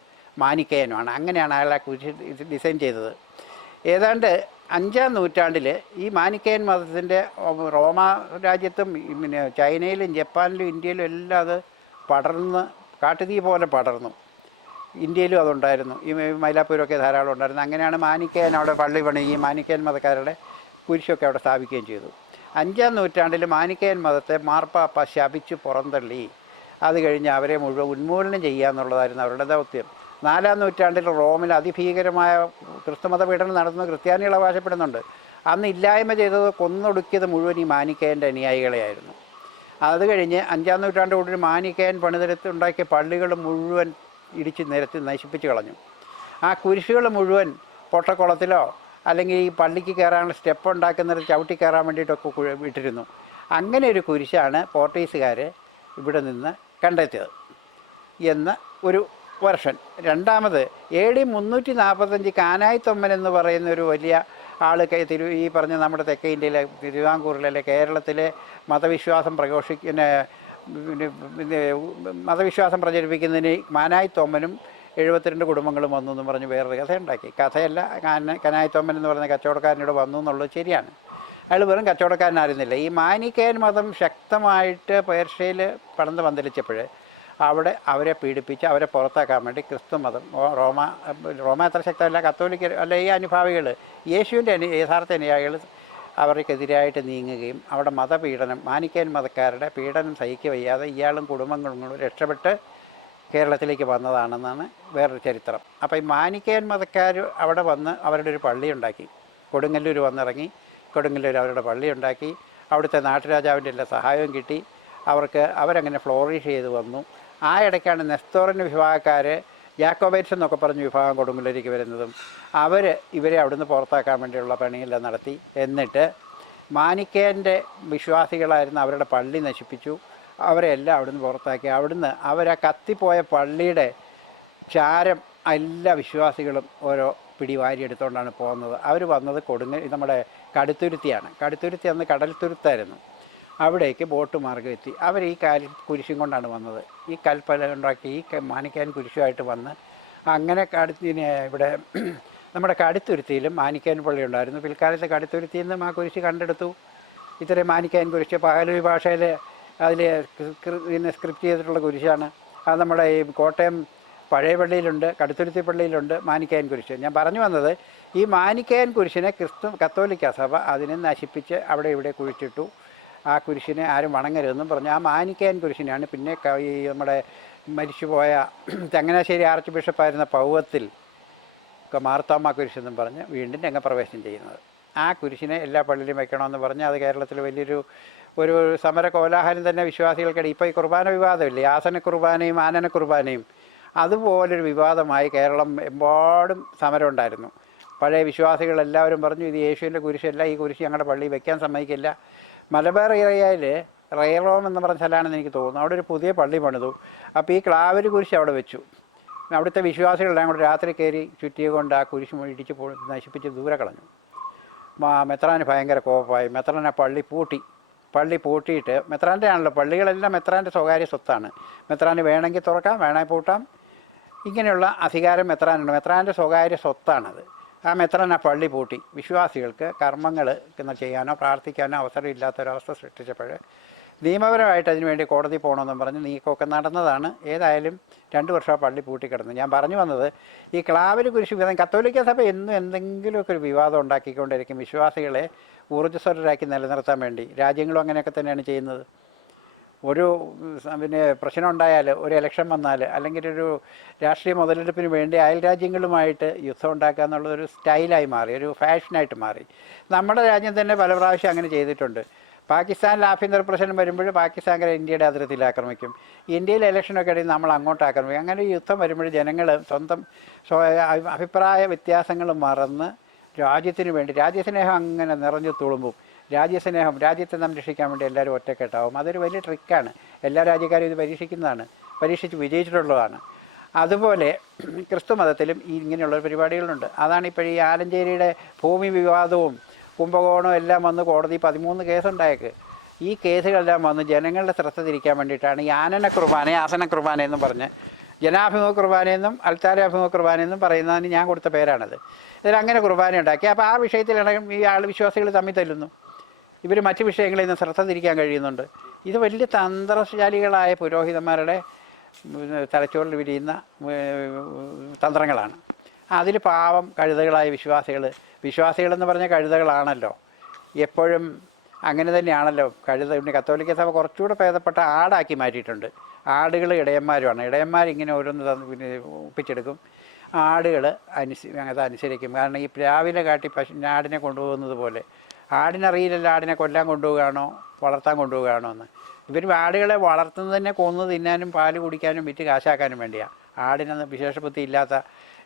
മാനിക്കയനുമാണ്. അങ്ങനെയാണ് അയാൾ ആ കുരിശ് ഡിസൈൻ ചെയ്തത്. ഏതാണ്ട് 5-ാം നൂറ്റാണ്ടിൽ ഈ മാനിക്കയൻ മതത്തിൻ്റെ റോമ രാജ്യത്തും പിന്നെ ചൈനയിലും ജപ്പാനിലും ഇന്ത്യയിലും എല്ലാം അത് പടർന്ന് കാട്ടുതീ പോലെ പടർന്നു. ഇന്ത്യയിലും അതുണ്ടായിരുന്നു, ഈ മൈലാപ്പൂരൊക്കെ ധാരാളം ഉണ്ടായിരുന്നു. അങ്ങനെയാണ് മാനിക്കയൻ അവിടെ പള്ളി പണിയുകയും മാനിക്കയൻ മതക്കാരുടെ കുരിശൊക്കെ അവിടെ സ്ഥാപിക്കുകയും ചെയ്തു. 5-ാം നൂറ്റാണ്ടിൽ മാനിക്കയൻ മതത്തെ മാർപ്പാപ്പ ശപിച്ച് പുറന്തള്ളി. അത് കഴിഞ്ഞ് അവരെ മുഴുവൻ ഉന്മൂലനം ചെയ്യുക എന്നുള്ളതായിരുന്നു അവരുടെ ദൗത്യം. 4-ാം നൂറ്റാണ്ടിൽ റോമിൽ അതിഭീകരമായ ക്രിസ്തുമത പീഡനം നടത്തുന്ന ക്രിസ്ത്യാനികൾ അവകാശപ്പെടുന്നുണ്ട്. അന്ന് ഇല്ലായ്മ ചെയ്തത്, കൊന്നൊടുക്കിയത് മുഴുവൻ ഈ മാനിക്കയൻ്റെ അനുയായികളെയായിരുന്നു. അത് കഴിഞ്ഞ് 5-ാം നൂറ്റാണ്ടോടുകൂടി മാനിക്കയൻ ഉണ്ടാക്കിയ പള്ളികൾ മുഴുവൻ ഇടിച്ച് നിരത്തി നശിപ്പിച്ച് കളഞ്ഞു. ആ കുരിശുകൾ മുഴുവൻ പൊട്ടക്കുളത്തിലോ അല്ലെങ്കിൽ ഈ പള്ളിക്ക് കയറാനുള്ള സ്റ്റെപ്പ് ഉണ്ടാക്കുന്നത് ചവിട്ടി കയറാൻ വേണ്ടിയിട്ടൊക്കെ ഇട്ടിരുന്നു. അങ്ങനെ ഒരു കുരിശാണ് പോർട്ടുഗീസുകാർ ഇവിടെ നിന്ന് കണ്ടെത്തിയത് എന്ന് ഒരു വെർഷൻ. രണ്ടാമത് AD 345 കാനായി തൊമ്മൻ എന്ന് പറയുന്ന ഒരു വലിയ ആൾ ഈ പറഞ്ഞ നമ്മുടെ തെക്കേ ഇന്ത്യയിലെ തിരുവിതാംകൂറിലെ കേരളത്തിലെ മതവിശ്വാസം മതവിശ്വാസം പ്രചരിപ്പിക്കുന്നതിന് മാനായി തൊമ്മനും 72 കുടുംബങ്ങളും വന്നു എന്ന് പറഞ്ഞ് വേറൊരു കഥയുണ്ടാക്കി. കഥയല്ല, കനായി തൊമ്മൻ എന്ന് പറയുന്ന കച്ചവടക്കാരനോട് വന്നു എന്നുള്ളത് ശരിയാണ്. അയാൾ വെറും കച്ചവടക്കാരനായിരുന്നില്ല. ഈ മാനിക്കയൻ മതം ശക്തമായിട്ട് പേർഷ്യയിൽ പടർന്ന് പന്തലിച്ചപ്പോൾ അവിടെ അവരെ പീഡിപ്പിച്ച് അവരെ പുറത്താക്കാൻ വേണ്ടി ക്രിസ്തു മതം റോമ അത്ര ശക്തമല്ല, കത്തോലിക്ക അല്ല, ഈ അനുഭാവികൾ യേശുവിൻ്റെ യഥാർത്ഥ അനുയായികൾ അവർക്കെതിരായിട്ട് നീങ്ങുകയും അവിടെ മതപീഡനം, മാനിക്കയൻ മതക്കാരുടെ പീഡനം സഹിക്കുക വയ്യാതെ ഇയാളും കുടുംബങ്ങളും രക്ഷപ്പെട്ട് കേരളത്തിലേക്ക് വന്നതാണെന്നാണ് വേറൊരു ചരിത്രം. അപ്പോൾ ഈ മാനിക്കയൻ മതക്കാർ അവിടെ വന്ന് അവരുടെ ഒരു പള്ളി ഉണ്ടാക്കി. കൊടുങ്ങല്ലൂർ വന്നിറങ്ങി, കൊടുങ്ങല്ലൂർ അവരുടെ പള്ളി ഉണ്ടാക്കി. അവിടുത്തെ നാട്ടുരാജാവിൻ്റെ എല്ലാ സഹായവും കിട്ടി. അവരങ്ങനെ ഫ്ലോറിഷ് ചെയ്ത് വന്നു. ആ ഇടയ്ക്കാണ് നെസ്തോറിൻ വിഭാഗക്കാർ, ജാക്കോബൈറ്റ്സ് എന്നൊക്കെ പറഞ്ഞ് വിഭാഗം കൊടുങ്ങല്ലൂരിലേക്ക് വരുന്നതും. ഇവരെ അവിടുന്ന് പുറത്താക്കാൻ വേണ്ടിയുള്ള പണിയെല്ലാം നടത്തി. എന്നിട്ട് മാനിക്കയൻ്റെ വിശ്വാസികളായിരുന്ന അവരുടെ പള്ളി നശിപ്പിച്ചു. അവരെല്ലാം അവിടുന്ന് പുറത്താക്കി. അവിടുന്ന് അവരാ കത്തിപ്പോയ പള്ളിയുടെ ചാരം എല്ലാ വിശ്വാസികളും ഓരോ പിടി വാരിയെടുത്തുകൊണ്ടാണ് പോകുന്നത്. അവർ വന്നത് നമ്മുടെ കടുത്തുരുത്തിയാണ്. കടുത്തുരുത്തി അന്ന് കടൽത്തുരുത്തായിരുന്നു. അവിടേക്ക് ബോട്ട് മാർഗ്ഗം എത്തി. അവർ ഈ കുരിശും കൊണ്ടാണ് വന്നത്. ഈ കൽപ്പല ഉണ്ടാക്കി ഈ മാനിക്കയൻ കുരിശുമായിട്ട് വന്ന് അങ്ങനെ ഇവിടെ നമ്മുടെ കടുത്തുരുത്തിയിലും മാനിക്കയൻ പള്ളി ഉണ്ടായിരുന്നു. പിൽക്കാലത്ത് കടുത്തുരുത്തിയിൽ നിന്നും ആ കുരിശ് കണ്ടെടുത്തു. ഇത്രയും മാനിക്കയൻ കുരിശ് പഹലവി ഭാഷയിൽ അതിൽ സ്ക്രിപ്റ്റ് ചെയ്തിട്ടുള്ള കുരിശാണ്. അത് നമ്മുടെ ഈ കോട്ടയം പഴയ പള്ളിയിലുണ്ട്, കടുത്തുരുത്തി പള്ളിയിലുണ്ട് മാനിക്കയൻ കുരിശ്. ഞാൻ പറഞ്ഞു വന്നത്, ഈ മാനിക്കയൻ കുരിശിനെ കത്തോലിക്ക സഭ അതിനെ നശിപ്പിച്ച് അവിടെ ഇവിടെ കുഴിച്ചിട്ടു. ആ കുരിശിനെ ആരും വണങ്ങരുതെന്നും പറഞ്ഞു. ആ മാനിക്കയൻ കുരിശിനെയാണ് പിന്നെ ഈ നമ്മുടെ മരിച്ചുപോയ ചങ്ങനാശ്ശേരി ആർച്ച് ബിഷപ്പായിരുന്ന പൗവത്തിൽ മാർത്തോമ്മ കുരിശെന്നും പറഞ്ഞ് വീണ്ടും രംഗപ്രവേശനം ചെയ്യുന്നത്. ആ കുരിശിനെ എല്ലാ പള്ളിയിലും വെക്കണമെന്ന് പറഞ്ഞ് അത് കേരളത്തിൽ വലിയൊരു സമര കോലാഹലം തന്നെ വിശ്വാസികൾക്കിടയിൽ. ഇപ്പോൾ ഈ കുർബാന വിവാദമില്ലേ, ആസന കുർബാനയും ആനന കുർബാനയും, അതുപോലൊരു വിവാദമായി കേരളം എമ്പാടും സമരം ഉണ്ടായിരുന്നു. പഴയ വിശ്വാസികളെല്ലാവരും പറഞ്ഞു, ഇത് യേശുവിൻ്റെ കുരിശല്ല, ഈ കുരിശ് ഞങ്ങളുടെ പള്ളിയിൽ വെക്കാൻ സമ്മതിക്കില്ല. മലബാർ ഏരിയയിൽ റേറോം എന്ന് പറഞ്ഞ സ്ഥലമാണെന്ന് എനിക്ക് തോന്നുന്നു. അവിടെ ഒരു പുതിയ പള്ളി പണിതു. അപ്പോൾ ഈ ക്ലാവര് കുരിശ് അവിടെ വെച്ചു. അവിടുത്തെ വിശ്വാസികളെല്ലാം കൂടെ രാത്രി കയറി ചുറ്റിയെ കൊണ്ട് ആ കുരിശ് ഇടിച്ച് നശിപ്പിച്ച് ദൂരെ കളഞ്ഞു. മെത്രാന് ഭയങ്കര കോപമായി. മെത്രാൻ ആ പള്ളി പൂട്ടിയിട്ട്, മെത്രാൻ്റെ ആണല്ലോ, പള്ളികളെല്ലാം മെത്രാൻ്റെ സ്വകാര്യ സ്വത്താണ്. മെത്രാന് വേണമെങ്കിൽ തുറക്കാം, വേണമെങ്കിൽ പൂട്ടാം, ഇങ്ങനെയുള്ള അധികാരം മെത്രാനുണ്ട്. മെത്രാൻ്റെ സ്വകാര്യ സ്വത്താണത്. ആ മെത്രാൻ ആ പള്ളി പൂട്ടി. വിശ്വാസികൾക്ക് കർമ്മങ്ങൾ ചെയ്യാനോ പ്രാർത്ഥിക്കാനോ അവസരമില്ലാത്തൊരവസ്ഥ സൃഷ്ടിച്ചപ്പോൾ നിയമപരമായിട്ട് അതിനുവേണ്ടി കോടതി പോകണമെന്നും പറഞ്ഞ് നീക്കമൊക്കെ നടന്നതാണ്. ഏതായാലും 2 വർഷം ആ പള്ളി പൂട്ടിക്കിടന്നു. ഞാൻ പറഞ്ഞു വന്നത്, ഈ ക്ലാവര് കുരിശ് വിവാദം, കത്തോലിക്ക സഭ എന്നും എന്തെങ്കിലുമൊക്കെ ഒരു വിവാദം ഉണ്ടാക്കിക്കൊണ്ടിരിക്കും വിശ്വാസികളെ ഊർജ്ജസ്വലരാക്കി നിലനിർത്താൻ വേണ്ടി. രാജ്യങ്ങളും അങ്ങനെയൊക്കെ തന്നെയാണ് ചെയ്യുന്നത്. ഒരു പ്രശ്നം ഉണ്ടായാൽ, ഒരു ഇലക്ഷൻ വന്നാൽ, അല്ലെങ്കിൽ ഒരു രാഷ്ട്രീയ മുതലെടുപ്പിന് വേണ്ടി അയൽ രാജ്യങ്ങളുമായിട്ട് യുദ്ധം ഉണ്ടാക്കുക എന്നുള്ളതൊരു സ്റ്റൈലായി മാറി, ഒരു ഫാഷനായിട്ട് മാറി. നമ്മുടെ രാജ്യം തന്നെ പല പ്രാവശ്യം അങ്ങനെ ചെയ്തിട്ടുണ്ട്. പാകിസ്ഥാനിൽ ആഭ്യന്തര പ്രശ്നം വരുമ്പോൾ പാകിസ്ഥാൻകാർ ഇന്ത്യയുടെ അതിർത്തിയിൽ ആക്രമിക്കും. ഇന്ത്യയിൽ ഇലക്ഷനൊക്കെ ഇടയിൽ നമ്മൾ അങ്ങോട്ട് ആക്രമിക്കും. അങ്ങനെ യുദ്ധം വരുമ്പോൾ ജനങ്ങൾ സ്വന്തം അഭിപ്രായ വ്യത്യാസങ്ങൾ മറന്ന് രാജ്യത്തിന് വേണ്ടി, രാജ്യസ്നേഹം അങ്ങനെ നിറഞ്ഞു തുളുമ്പും. രാജ്യസ്നേഹം, രാജ്യത്തെ സംരക്ഷിക്കാൻ വേണ്ടി എല്ലാവരും ഒറ്റക്കെട്ടാവും. അതൊരു വലിയ ട്രിക്കാണ്. എല്ലാ രാജ്യക്കാരും ഇത് പരീക്ഷിക്കുന്നതാണ്, പരീക്ഷിച്ച് വിജയിച്ചിട്ടുള്ളതാണ്. അതുപോലെ ക്രിസ്തു മതത്തിലും ഇങ്ങനെയുള്ള പരിപാടികളുണ്ട്. അതാണ് ഇപ്പോൾ ഈ ആലഞ്ചേരിയുടെ ഭൂമി വിവാദവും കുംഭകോണവും എല്ലാം വന്ന് കോടതി 13 കേസുണ്ടായേക്ക്. ഈ കേസുകളെല്ലാം വന്ന് ജനങ്ങളുടെ ശ്രദ്ധ തിരിക്കാൻ വേണ്ടിയിട്ടാണ് ഈ ആനന കുർബാന, ആസന കുർബാന എന്നും പറഞ്ഞ്, ജനാഭിമുഖ കുർബാനയെന്നും അൽത്താരാഭിമുഖ കുർബാനയെന്നും പറയുന്നതിന് ഞാൻ കൊടുത്ത പേരാണത്. ഇതിലങ്ങനെ കുർബാന ഉണ്ടാക്കി. അപ്പോൾ ആ വിഷയത്തിലടക്കം ഈ വിശ്വാസികൾ തമ്മിൽ തല്ലുന്നു. ഇവർ മറ്റ് വിഷയങ്ങളിൽ നിന്ന് ശ്രദ്ധ തിരിക്കാൻ കഴിയുന്നുണ്ട്. ഇത് വലിയ തന്ത്രശാലികളായ പുരോഹിതന്മാരുടെ തലച്ചോറിൽ വിരിയുന്ന തന്ത്രങ്ങളാണ്. അതിൽ പാവം കഴുതകളായ വിശ്വാസികളെന്ന് പറഞ്ഞ കഴുതകളാണല്ലോ. എപ്പോഴും അങ്ങനെ തന്നെയാണല്ലോ. പിന്നെ കത്തോലിക്ക സഭ കുറച്ചുകൂടെ ഭേദപ്പെട്ട ആടാക്കി മാറ്റിയിട്ടുണ്ട്. ആടുകൾ ഇടയന്മാരുമാണ്. ഇടയന്മാരിങ്ങനെ ഓരോന്ന് പിന്നെ ഒപ്പിച്ചെടുക്കും. ആടുകൾ അതനുസരിക്കും. കാരണം ഈ രാവിലെ കാട്ടി ആടിനെ കൊണ്ടുപോകുന്നത് പോലെ, ആടിനറിയില്ലല്ലോ ആടിനെ കൊല്ലാൻ കൊണ്ടുപോവുകയാണോ വളർത്താൻ കൊണ്ടുപോവുകയാണോ എന്ന്. ഇവർ ആടുകളെ വളർത്തുന്നത് തന്നെ കൊന്ന് തിന്നാനും പാല് കുടിക്കാനും വിറ്റ് കാശാക്കാനും വേണ്ടിയാണ്. ആടിനൊന്നും വിശേഷബുദ്ധി ഇല്ലാത്ത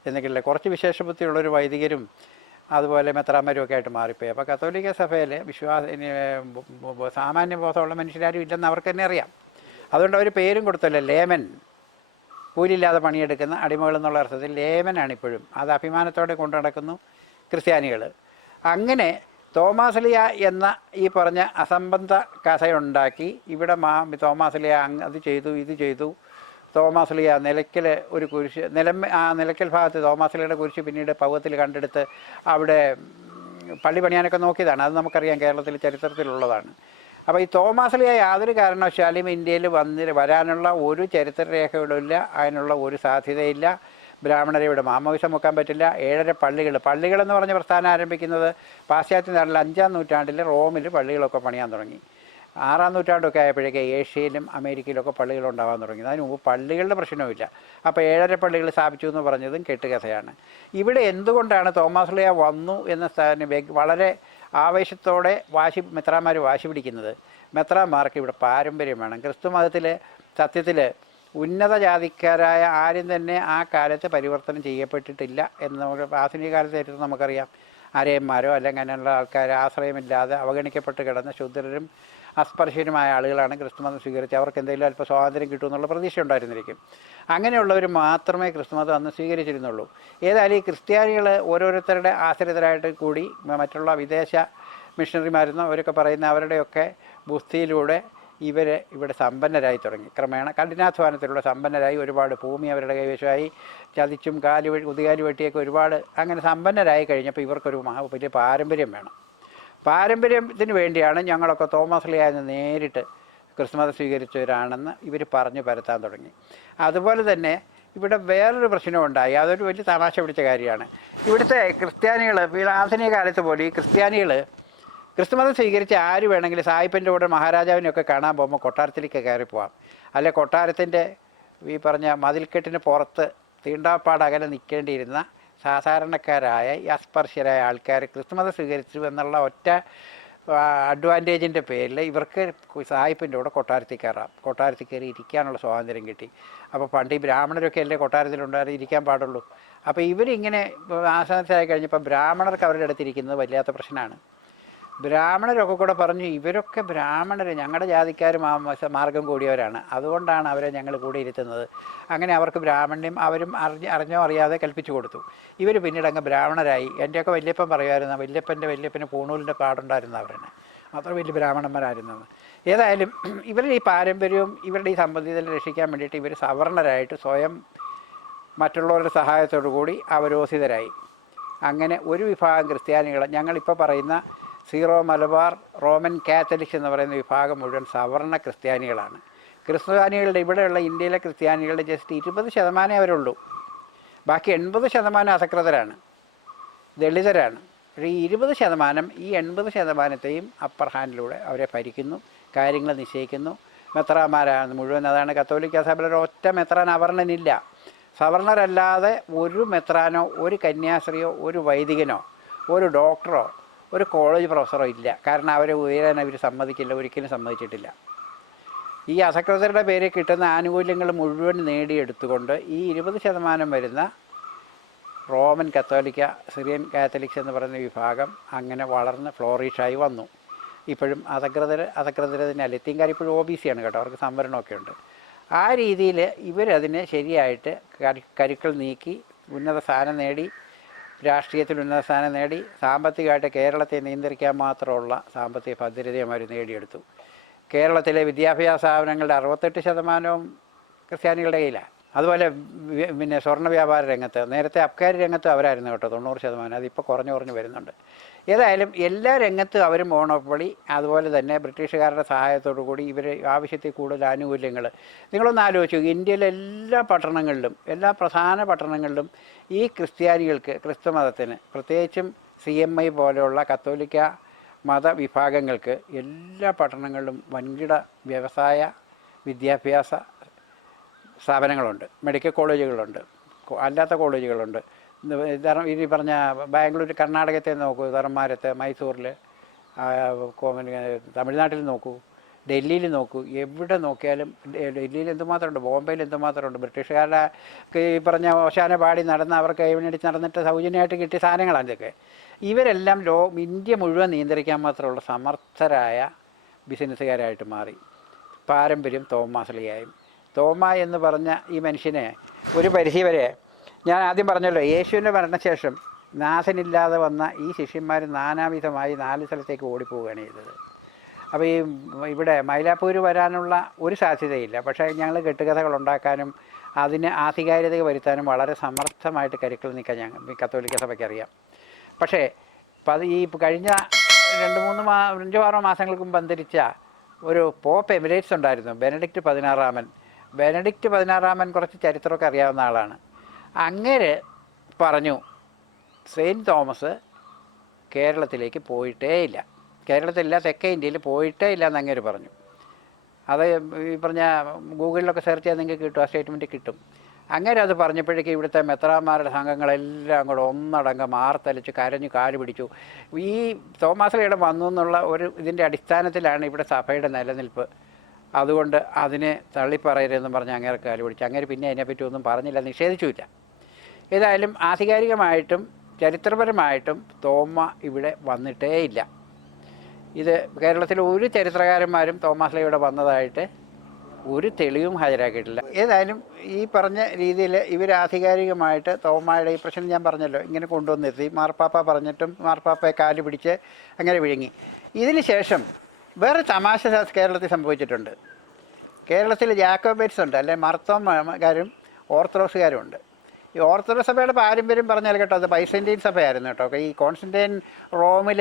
എന്തെങ്കിലും കുറച്ച് വിശേഷബുദ്ധിയുള്ളൊരു വൈദികരും അതുപോലെ മെത്രാന്മാരും ഒക്കെ ആയിട്ട് മാറിപ്പോയി. അപ്പോൾ കത്തോലിക്ക സഭയിൽ സാമാന്യ ബോധമുള്ള മനുഷ്യരാരും ഇല്ലെന്ന് അവർക്ക് തന്നെ അറിയാം. അതുകൊണ്ട് അവർ പേരും കൊടുത്തല്ലോ, ലേമൻ, കൂലിയില്ലാതെ പണിയെടുക്കുന്ന അടിമകൾ എന്നുള്ള അർത്ഥത്തിൽ ലേമനാണിപ്പോഴും. അത് അഭിമാനത്തോടെ കൊണ്ടു നടക്കുന്നു ക്രിസ്ത്യാനികൾ. അങ്ങനെ തോമാസ്ലിയ എന്ന ഈ പറഞ്ഞ അസംബന്ധ കഥയുണ്ടാക്കി ഇവിടെ തോമാസ്ലിയ അത് ചെയ്തു ഇത് ചെയ്തു. തോമാസ്ലിയ നിലയ്ക്കൽ ഒരു കുരിശ്, ആ നിലയ്ക്കൽ ഭാഗത്ത് തോമാസ്ലിയുടെ കുരിശ് പിന്നീട് പൗവത്തിൽ കണ്ടെടുത്ത് അവിടെ പള്ളി പണിയാനൊക്കെ നോക്കിയതാണ്. അത് നമുക്കറിയാം, കേരളത്തിൽ ചരിത്രത്തിലുള്ളതാണ്. അപ്പോൾ ഈ തോമാസ്ലിയ യാതൊരു കാരണവശാലും ഇന്ത്യയിൽ വരാനുള്ള ഒരു ചരിത്രരേഖകളുമില്ല, അതിനുള്ള ഒരു സാധ്യതയില്ല. ബ്രാഹ്മണരെ ഇവിടെ മാമോദിസം വെക്കാൻ പറ്റില്ല. 7 പള്ളികളെന്ന് പറഞ്ഞ പ്രസ്ഥാനം ആരംഭിക്കുന്നത് പാശ്ചാത്യ നാട്ടിൽ 5-ാം നൂറ്റാണ്ടിൽ റോമിൽ പള്ളികളൊക്കെ പണിയാൻ തുടങ്ങി. 6-ാം നൂറ്റാണ്ടൊക്കെ ആയപ്പോഴേക്ക് ഏഷ്യയിലും അമേരിക്കയിലൊക്കെ പള്ളികളുണ്ടാകാൻ തുടങ്ങി. അതിന് മുമ്പ് പള്ളികളുടെ പ്രശ്നവുമില്ല. അപ്പോൾ 7 പള്ളികൾ സ്ഥാപിച്ചു എന്ന് പറഞ്ഞതും കെട്ടുകഥയാണ്. ഇവിടെ എന്തുകൊണ്ടാണ് തോമാസ്ലിയ വന്നു എന്ന വളരെ ആവേശത്തോടെ മെത്രാന്മാർ വാശി പിടിക്കുന്നത്? മെത്രാന്മാർക്ക് ഇവിടെ പാരമ്പര്യം വേണം. ക്രിസ്തു മതത്തിൽ സത്യത്തിൽ ഉന്നത ജാതിക്കാരായ ആരും തന്നെ ആ കാലത്ത് പരിവർത്തനം ചെയ്യപ്പെട്ടിട്ടില്ല എന്ന് നമുക്ക് ആധുനിക കാലത്ത് ചരിത്രം നമുക്കറിയാം. അരയന്മാരോ അല്ലെങ്കിൽ അങ്ങനെയുള്ള ആൾക്കാർ ആശ്രയമില്ലാതെ അവഗണിക്കപ്പെട്ട് കിടന്ന ശുദ്ധരും അസ്പർശ്യരുമായ ആളുകളാണ് ക്രിസ്തുമതം സ്വീകരിച്ച് അവർക്ക് എന്തെങ്കിലും അല്പം സ്വാതന്ത്ര്യം കിട്ടുമെന്നുള്ള പ്രതീക്ഷ ഉണ്ടായിരുന്നിരിക്കും. അങ്ങനെയുള്ളവർ മാത്രമേ ക്രിസ്തുമതം അന്ന് സ്വീകരിച്ചിരുന്നുള്ളൂ. ഏതായാലും ഈ ക്രിസ്ത്യാനികൾ ഓരോരുത്തരുടെ ആശ്രിതരായിട്ട് കൂടി മറ്റുള്ള വിദേശ മിഷണറിമാരെന്നോ അവരൊക്കെ പറയുന്ന അവരുടെയൊക്കെ ബുദ്ധിയിലൂടെ ഇവിടെ സമ്പന്നരായി തുടങ്ങി. ക്രമേണ കഠിനാധ്വാനത്തിലൂടെ സമ്പന്നരായി, ഒരുപാട് ഭൂമി അവരുടെ കൈവശമായി, ചതിച്ചും കുതികാലി വെട്ടിയൊക്കെ ഒരുപാട് അങ്ങനെ സമ്പന്നരായി കഴിഞ്ഞപ്പോൾ ഇവർക്കൊരു വലിയ പാരമ്പര്യം വേണം. പാരമ്പര്യത്തിന് വേണ്ടിയാണ് ഞങ്ങളൊക്കെ തോമാസ്ലിയാന്ന് നേരിട്ട് ക്രിസ്തുമതം സ്വീകരിച്ചവരാണെന്ന് ഇവർ പറഞ്ഞു പരത്താൻ തുടങ്ങി. അതുപോലെ തന്നെ ഇവിടെ വേറൊരു പ്രശ്നമുണ്ടായി. അതൊരു വലിയ തമാശ പിടിച്ച കാര്യമാണ്. ഇവിടുത്തെ ക്രിസ്ത്യാനികൾ ആധുനിക കാലത്ത് പോലെ ഈ ക്രിസ്ത്യാനികൾ ക്രിസ്തുമതം സ്വീകരിച്ച് ആര് വേണമെങ്കിലും സായിപ്പൻ്റെ കൂടെ മഹാരാജാവിനെയൊക്കെ കാണാൻ പോകുമ്പോൾ കൊട്ടാരത്തിലേക്ക് കയറി പോവാം. അല്ലെ കൊട്ടാരത്തിൻ്റെ ഈ പറഞ്ഞ മതിൽക്കെട്ടിന് പുറത്ത് തീണ്ടാപ്പാട് അകലെ നിൽക്കേണ്ടിയിരുന്ന സാധാരണക്കാരായ ഈ അസ്പർശ്യരായ ആൾക്കാർ ക്രിസ്തുമതം സ്വീകരിച്ചു എന്നുള്ള ഒറ്റ അഡ്വാൻറ്റേജിൻ്റെ പേരിൽ ഇവർക്ക് സായിപ്പിൻ്റെ കൂടെ കൊട്ടാരത്തിൽ കയറാം. കൊട്ടാരത്തിൽ കയറി ഇരിക്കാനുള്ള സ്വാതന്ത്ര്യം കിട്ടി. അപ്പോൾ പണ്ട് ഈ ബ്രാഹ്മണരൊക്കെ അല്ലേ കൊട്ടാരത്തിലുണ്ടായിരുന്നു ഇരിക്കാൻ പാടുള്ളൂ. അപ്പോൾ ഇവരിങ്ങനെ ആസനത്തിലായി കഴിഞ്ഞപ്പോൾ ബ്രാഹ്മണർക്ക് അവരുടെ അടുത്തിരിക്കുന്നത് വല്ലാത്ത പ്രശ്നമാണ്. ബ്രാഹ്മണരൊക്കെ കൂടെ പറഞ്ഞു ഇവരൊക്കെ ബ്രാഹ്മണർ, ഞങ്ങളുടെ ജാതിക്കാർ മാർഗം കൂടിയവരാണ്, അതുകൊണ്ടാണ് അവരെ ഞങ്ങൾ കൂടെ ഇരുത്തുന്നത്. അങ്ങനെ അവർക്ക് ബ്രാഹ്മണ്യം അവരും അറിഞ്ഞോ അറിയാതെ കൽപ്പിച്ചു കൊടുത്തു. ഇവർ പിന്നീട് അങ്ങ് ബ്രാഹ്മണരായി. എൻ്റെയൊക്കെ വല്യപ്പൻ പറയുമായിരുന്നു, വല്യപ്പന് പൂണൂലിൻ്റെ പാടുണ്ടായിരുന്നു അവരെന്നെ, അത്ര വലിയ ബ്രാഹ്മണന്മാരായിരുന്നത്. ഏതായാലും ഇവരുടെ ഈ പാരമ്പര്യവും ഇവരുടെ ഈ സമ്പദ്ധിതനെ രക്ഷിക്കാൻ വേണ്ടിയിട്ട് ഇവർ സവർണരായിട്ട് സ്വയം മറ്റുള്ളവരുടെ സഹായത്തോടു കൂടി അവരോധിതരായി. അങ്ങനെ ഒരു വിഭാഗം ക്രിസ്ത്യാനികൾ, ഞങ്ങളിപ്പോൾ പറയുന്ന സീറോ മലബാർ റോമൻ കാത്തലിക്സ് എന്ന് പറയുന്ന വിഭാഗം മുഴുവൻ സവർണ ക്രിസ്ത്യാനികളാണ്. ക്രിസ്ത്യാനികളുടെ ഇവിടെയുള്ള ഇന്ത്യയിലെ ക്രിസ്ത്യാനികളുടെ ജസ്റ്റ് 20% അവരുള്ളൂ. ബാക്കി 80% അസകൃതരാണ്, ദളിതരാണ്. പക്ഷേ ഈ 20%, ഈ 80%ത്തെയും അപ്പർ ഹാൻഡിലൂടെ അവരെ ഭരിക്കുന്നു, കാര്യങ്ങൾ നിശ്ചയിക്കുന്നു. മെത്രാന്മാരാണ് മുഴുവൻ. അതാണ് കത്തോലിക്ക സഭയിലൊരു ഒറ്റ മെത്രാൻ അവർണനില്ല. സവർണരല്ലാതെ ഒരു മെത്രാനോ ഒരു കന്യാസ്ത്രീയോ ഒരു വൈദികനോ ഒരു ഡോക്ടറോ ഒരു കോളേജ് പ്രൊഫസറോ ഇല്ല. കാരണം അവരെ ഉയരാൻ അവർ സമ്മതിക്കില്ല, ഒരിക്കലും സമ്മതിച്ചിട്ടില്ല. ഈ അസകൃതരുടെ പേരിൽ കിട്ടുന്ന ആനുകൂല്യങ്ങൾ മുഴുവൻ നേടിയെടുത്തുകൊണ്ട് ഈ 20% വരുന്ന റോമൻ കത്തോലിക്ക സിറിയൻ കാത്തലിക്സ് എന്ന് പറയുന്ന വിഭാഗം അങ്ങനെ വളർന്ന് ഫ്ലോറിഷായി വന്നു. ഇപ്പോഴും അസകൃതർ തന്നെ ലത്തീൻകാർ ഇപ്പോഴും OBC ആണ് കേട്ടോ, അവർക്ക് സംവരണമൊക്കെ ഉണ്ട്. ആ രീതിയിൽ ഇവരതിനെ ശരിയായിട്ട് കരുക്കൾ നീക്കി ഉന്നത സ്ഥാനം നേടി, രാഷ്ട്രീയത്തിൽ ഉന്നത സ്ഥാനം നേടി, സാമ്പത്തികമായിട്ട് കേരളത്തെ നിയന്ത്രിക്കാൻ മാത്രമുള്ള സാമ്പത്തിക ഭദ്രതയും അവർ നേടിയെടുത്തു. കേരളത്തിലെ വിദ്യാഭ്യാസ സ്ഥാപനങ്ങളുടെ 68% ക്രിസ്ത്യാനികളുടെ കയ്യിലാണ്. അതുപോലെ പിന്നെ സ്വർണ്ണ വ്യാപാര രംഗത്ത്, നേരത്തെ അബ്കാരി രംഗത്ത് അവരായിരുന്നു കേട്ടോ 90%, അതിപ്പോൾ കുറഞ്ഞു വരുന്നുണ്ട്. ഏതായാലും എല്ലാ രംഗത്തും അവർ മോണോപ്പൊളി. അതുപോലെ തന്നെ ബ്രിട്ടീഷുകാരുടെ സഹായത്തോടു കൂടി ഇവർ ആവശ്യത്തിൽ കൂടുതൽ ആനുകൂല്യങ്ങൾ. നിങ്ങളൊന്ന് ആലോചിച്ചു, ഇന്ത്യയിലെ എല്ലാ പട്ടണങ്ങളിലും, എല്ലാ പ്രധാന പട്ടണങ്ങളിലും ഈ ക്രിസ്ത്യാനികൾക്ക്, ക്രിസ്തു മതത്തിന്, പ്രത്യേകിച്ചും CMI പോലെയുള്ള കത്തോലിക്ക മതവിഭാഗങ്ങൾക്ക് എല്ലാ പട്ടണങ്ങളിലും വൻകിട വ്യവസായ വിദ്യാഭ്യാസ സ്ഥാപനങ്ങളുണ്ട്, മെഡിക്കൽ കോളേജുകളുണ്ട്, അല്ലാത്ത കോളേജുകളുണ്ട്. ഈ പറഞ്ഞ ബാംഗ്ലൂർ, കർണാടകത്തെ നോക്കൂ, ധർമാരത്ത്, മൈസൂരിൽ, തമിഴ്നാട്ടിൽ നോക്കൂ, ഡൽഹിയിൽ നോക്കൂ, എവിടെ നോക്കിയാലും ഡൽഹിയിൽ എന്തുമാത്രമുണ്ട്, ബോംബെയിൽ എന്തുമാത്രമുണ്ട്. ബ്രിട്ടീഷുകാരുടെ ഈ പറഞ്ഞ ഓശാന പാടി നടന്ന് അവർക്ക് കൈവനടിച്ച് നടന്നിട്ട് സൗജന്യമായിട്ട് കിട്ടിയ സാധനങ്ങളാണ് ഇതൊക്കെ. ഇവരെല്ലാം ഇന്ത്യ മുഴുവൻ നിയന്ത്രിക്കാൻ മാത്രമുള്ള സമർത്ഥരായ ബിസിനസ്സുകാരായിട്ട് മാറി. പാരമ്പര്യം തോമാശ്ലീഹായും. തോമ എന്ന് പറഞ്ഞ ഈ മനുഷ്യനെ ഒരു പരിധി വരെ, ഞാൻ ആദ്യം പറഞ്ഞല്ലോ, യേശുവിൻ്റെ മരണശേഷം നാഥനില്ലാതെ വന്ന ഈ ശിഷ്യന്മാർ നാനാവിധമായി 4 സ്ഥലത്തേക്ക് ഓടിപ്പോവുകയാണ് ചെയ്തത്. അപ്പോൾ ഈ ഇവിടെ മൈലാപ്പൂർ വരാനുള്ള ഒരു സാധ്യതയില്ല. പക്ഷേ ഞങ്ങൾ കെട്ടുകഥകൾ ഉണ്ടാക്കാനും അതിന് ആധികാരികത വരുത്താനും വളരെ സമർത്ഥമായിട്ട് കരുക്കൾ നീക്കാൻ ഞങ്ങൾ കത്തോലിക്ക സഭയ്ക്ക് അറിയാം. പക്ഷേ ഈ കഴിഞ്ഞ 5-6 മാസങ്ങൾക്ക് മുമ്പ് അന്തരിച്ച ഒരു പോപ്പ് എമിറേറ്റ്സ് ഉണ്ടായിരുന്നു, ബെനഡിക്റ്റ് 16 ബെനഡിക്റ്റ് 16 കുറച്ച് ചരിത്രമൊക്കെ അറിയാവുന്ന ആളാണ്. അങ്ങേര് പറഞ്ഞു സെയിൻറ്റ് തോമസ് കേരളത്തിലേക്ക് പോയിട്ടേ ഇല്ല, കേരളത്തിലില്ല, തെക്കേ ഇന്ത്യയിൽ പോയിട്ടേ ഇല്ല എന്ന് അങ്ങേര് പറഞ്ഞു. അത് ഈ പറഞ്ഞ ഗൂഗിളിലൊക്കെ സെർച്ച് ചെയ്താൽ നിങ്ങൾക്ക് കിട്ടും, ആ സ്റ്റേറ്റ്മെൻറ്റ് കിട്ടും. അങ്ങനെ അത് പറഞ്ഞപ്പോഴേക്കും ഇവിടുത്തെ മെത്രാന്മാരുടെ സംഘങ്ങളെല്ലാം കൂടെ ഒന്നടങ്കം ആർത്തലിച്ച് കരഞ്ഞു കാല് പിടിച്ചു. ഈ തോമാശ്ലീഹ വന്നു എന്നുള്ള ഒരു ഇതിൻ്റെ അടിസ്ഥാനത്തിലാണ് ഇവിടെ സഭയുടെ നിലനിൽപ്പ്. അതുകൊണ്ട് അതിനെ തള്ളിപ്പറയരുതെന്ന് പറഞ്ഞ് അങ്ങേരെ കാല് പിടിച്ചു. അങ്ങേര് പിന്നെ അതിനെപ്പറ്റി ഒന്നും പറഞ്ഞില്ല, നിഷേധിച്ചുമില്ല. ഏതായാലും ആധികാരികമായിട്ടും ചരിത്രപരമായിട്ടും തോമ ഇവിടെ വന്നിട്ടേ ഇല്ല. ഇത് കേരളത്തിലെ ഒരു ചരിത്രകാരന്മാരും തോമാശ്ലീഹ വന്നതായിട്ട് ഒരു തെളിവും ഹാജരാക്കിയിട്ടില്ല. ഏതായാലും ഈ പറഞ്ഞ രീതിയിൽ ഇവർ ആധികാരികമായിട്ട് തോമായുടെ ഈ പ്രശ്നം ഞാൻ പറഞ്ഞല്ലോ ഇങ്ങനെ കൊണ്ടുവന്നെത്തി. മാർപ്പാപ്പ പറഞ്ഞിട്ടും മാർപ്പാപ്പയെ കാല് പിടിച്ച് അങ്ങനെ വിഴുങ്ങി. ഇതിന് ശേഷം വേറെ തമാശ കേരളത്തിൽ സംഭവിച്ചിട്ടുണ്ട്. കേരളത്തിൽ ജാക്കോബൈറ്റ്സ് ഉണ്ട്, അല്ലെങ്കിൽ മാർത്തോമാക്കാരും ഓർത്തഡോക്സുകാരും ഉണ്ട്. ഈ ഓർത്തഡോക്സ് സഭയുടെ പാരമ്പര്യം പറഞ്ഞാൽ കേട്ടോ, അത് ബൈസന്റൈൻ സഭയായിരുന്നു കേട്ടോ. ഈ കോൺസ്റ്റന്റൈൻ റോമിൽ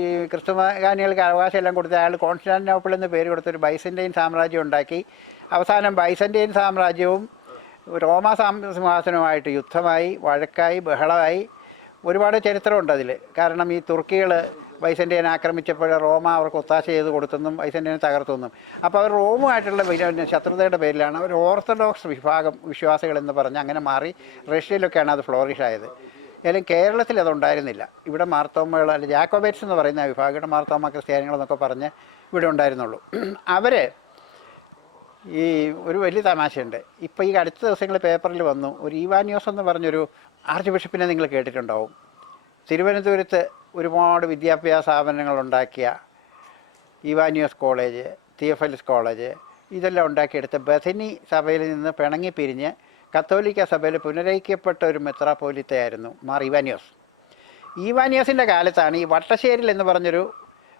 ഈ ക്രിസ്തുമകാനികൾക്ക് അവകാശം എല്ലാം കൊടുത്ത അയാൾ കോൺസ്റ്റാന്റിനോപ്പിൾ എന്ന് പേര് കൊടുത്തൊരു ബൈസന്റൈൻ സാമ്രാജ്യം ഉണ്ടാക്കി. അവസാനം ബൈസന്റൈൻ സാമ്രാജ്യവും റോമാ സിംഹാസനവുമായിട്ട് യുദ്ധമായി, വഴക്കായി, ബഹളമായി. ഒരുപാട് ചരിത്രമുണ്ട് അതിൽ. കാരണം ഈ തുർക്കികൾ ബൈസന്റൈൻ ആക്രമിച്ചപ്പോൾ റോമ അവർക്ക് ഒത്താശ ചെയ്ത് കൊടുത്തെന്നും ബൈസന്റൈനെ തകർത്തെന്നും. അപ്പോൾ അവർ റോമുമായിട്ടുള്ള ശത്രുതയുടെ പേരിലാണ് അവർ ഓർത്തഡോക്സ് വിശ്വാസികളെന്ന് പറഞ്ഞ് അങ്ങനെ മാറി. റഷ്യയിലൊക്കെയാണ് അത് ഫ്ലോറിഷായത്. ഏതായാലും കേരളത്തിൽ അതുണ്ടായിരുന്നില്ല. ഇവിടെ മാർത്തോമകൾ, അല്ലെ ജാക്കോബൈറ്റ്സ് എന്ന് പറയുന്ന വിഭാഗയുടെ മാർത്തോമ ക്രിസ്ത്യാനികളെന്നൊക്കെ പറഞ്ഞ് ഇവിടെ ഉണ്ടായിരുന്നുള്ളൂ. അവർ ഈ ഒരു വലിയ തമാശയുണ്ട്. ഇപ്പോൾ ഈ അടുത്ത ദിവസങ്ങളിൽ പേപ്പറിൽ വന്നു, ഒരു ഈവാനിയോസ് എന്ന് പറഞ്ഞൊരു ആർച്ച് ബിഷപ്പിനെ നിങ്ങൾ കേട്ടിട്ടുണ്ടാവും. തിരുവനന്തപുരത്ത് ഒരുപാട് വിദ്യാഭ്യാസ സ്ഥാപനങ്ങളുണ്ടാക്കിയ ഇവാനിയോസ് കോളേജ്, തിയോഫിലസ് കോളേജ്, ഇതെല്ലാം ഉണ്ടാക്കിയെടുത്ത് ബഥനി സഭയിൽ നിന്ന് പിണങ്ങി പിരിഞ്ഞ് കത്തോലിക്ക സഭയിൽ പുനരൈക്യപ്പെട്ട ഒരു മെത്രാപ്പോലിത്തയായിരുന്നു മാർ ഇവാനിയോസ്. ഇവാനിയോസിൻ്റെ കാലത്താണ് ഈ വട്ടശ്ശേരിൽ എന്ന് പറഞ്ഞൊരു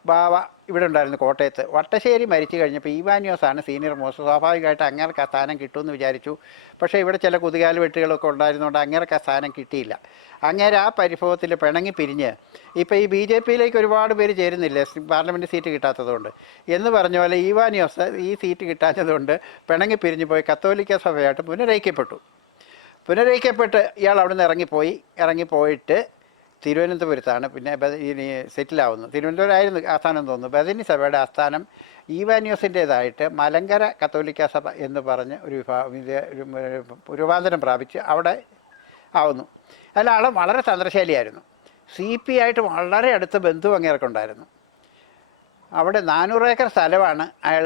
ബാവ ഇവിടെ ഉണ്ടായിരുന്നു, കോട്ടയത്ത്. വട്ടശ്ശേരി മരിച്ചു കഴിഞ്ഞപ്പോൾ ഇവാനിയോസാണ് സീനിയർ മോസ്റ്റ്. സ്വാഭാവികമായിട്ട് അങ്ങേർക്ക് ആ സ്ഥാനം കിട്ടുമെന്ന് വിചാരിച്ചു. പക്ഷേ ഇവിടെ ചില കുതുകാൽ വെട്ടുകളൊക്കെ ഉണ്ടായിരുന്നുകൊണ്ട് അങ്ങേർക്ക് ആ സ്ഥാനം കിട്ടിയില്ല. അങ്ങേര് ആ പരിഭവത്തിൽ പിണങ്ങി പിരിഞ്ഞ് ഇപ്പോൾ ഈ BJPയിലേക്ക് ഒരുപാട് പേര് ചേരുന്നില്ലേ പാർലമെൻറ്റ് സീറ്റ് കിട്ടാത്തതുകൊണ്ട് എന്ന് പറഞ്ഞ പോലെ ഇവാനിയോസ് ഈ സീറ്റ് കിട്ടാത്തതുകൊണ്ട് പിണങ്ങി പിരിഞ്ഞു പോയി കത്തോലിക്ക സഭയായിട്ട് പുനരൈക്യപ്പെട്ട് ഇയാൾ അവിടെ നിന്ന് ഇറങ്ങിപ്പോയിട്ട് തിരുവനന്തപുരത്താണ് പിന്നെ സെറ്റിലാവുന്നത്. തിരുവനന്തപുരമായിരുന്നു ആസ്ഥാനം തോന്നുന്നു. ബഥനി സഭയുടെ ആസ്ഥാനം ഇവാനിയോസിൻ്റേതായിട്ട് മലങ്കര കത്തോലിക്ക സഭ എന്ന് പറഞ്ഞ് ഒരു രൂപാന്തരം പ്രാപിച്ച് അവിടെ ആവുന്നു. അതിൽ ആൾ വളരെ തന്ത്രശാലിയായിരുന്നു. CP ആയിട്ട് വളരെ അടുത്ത ബന്ധു അങ്ങേർക്കുണ്ടായിരുന്നു. അവിടെ 400 ഏക്കർ സ്ഥലമാണ് അയാൾ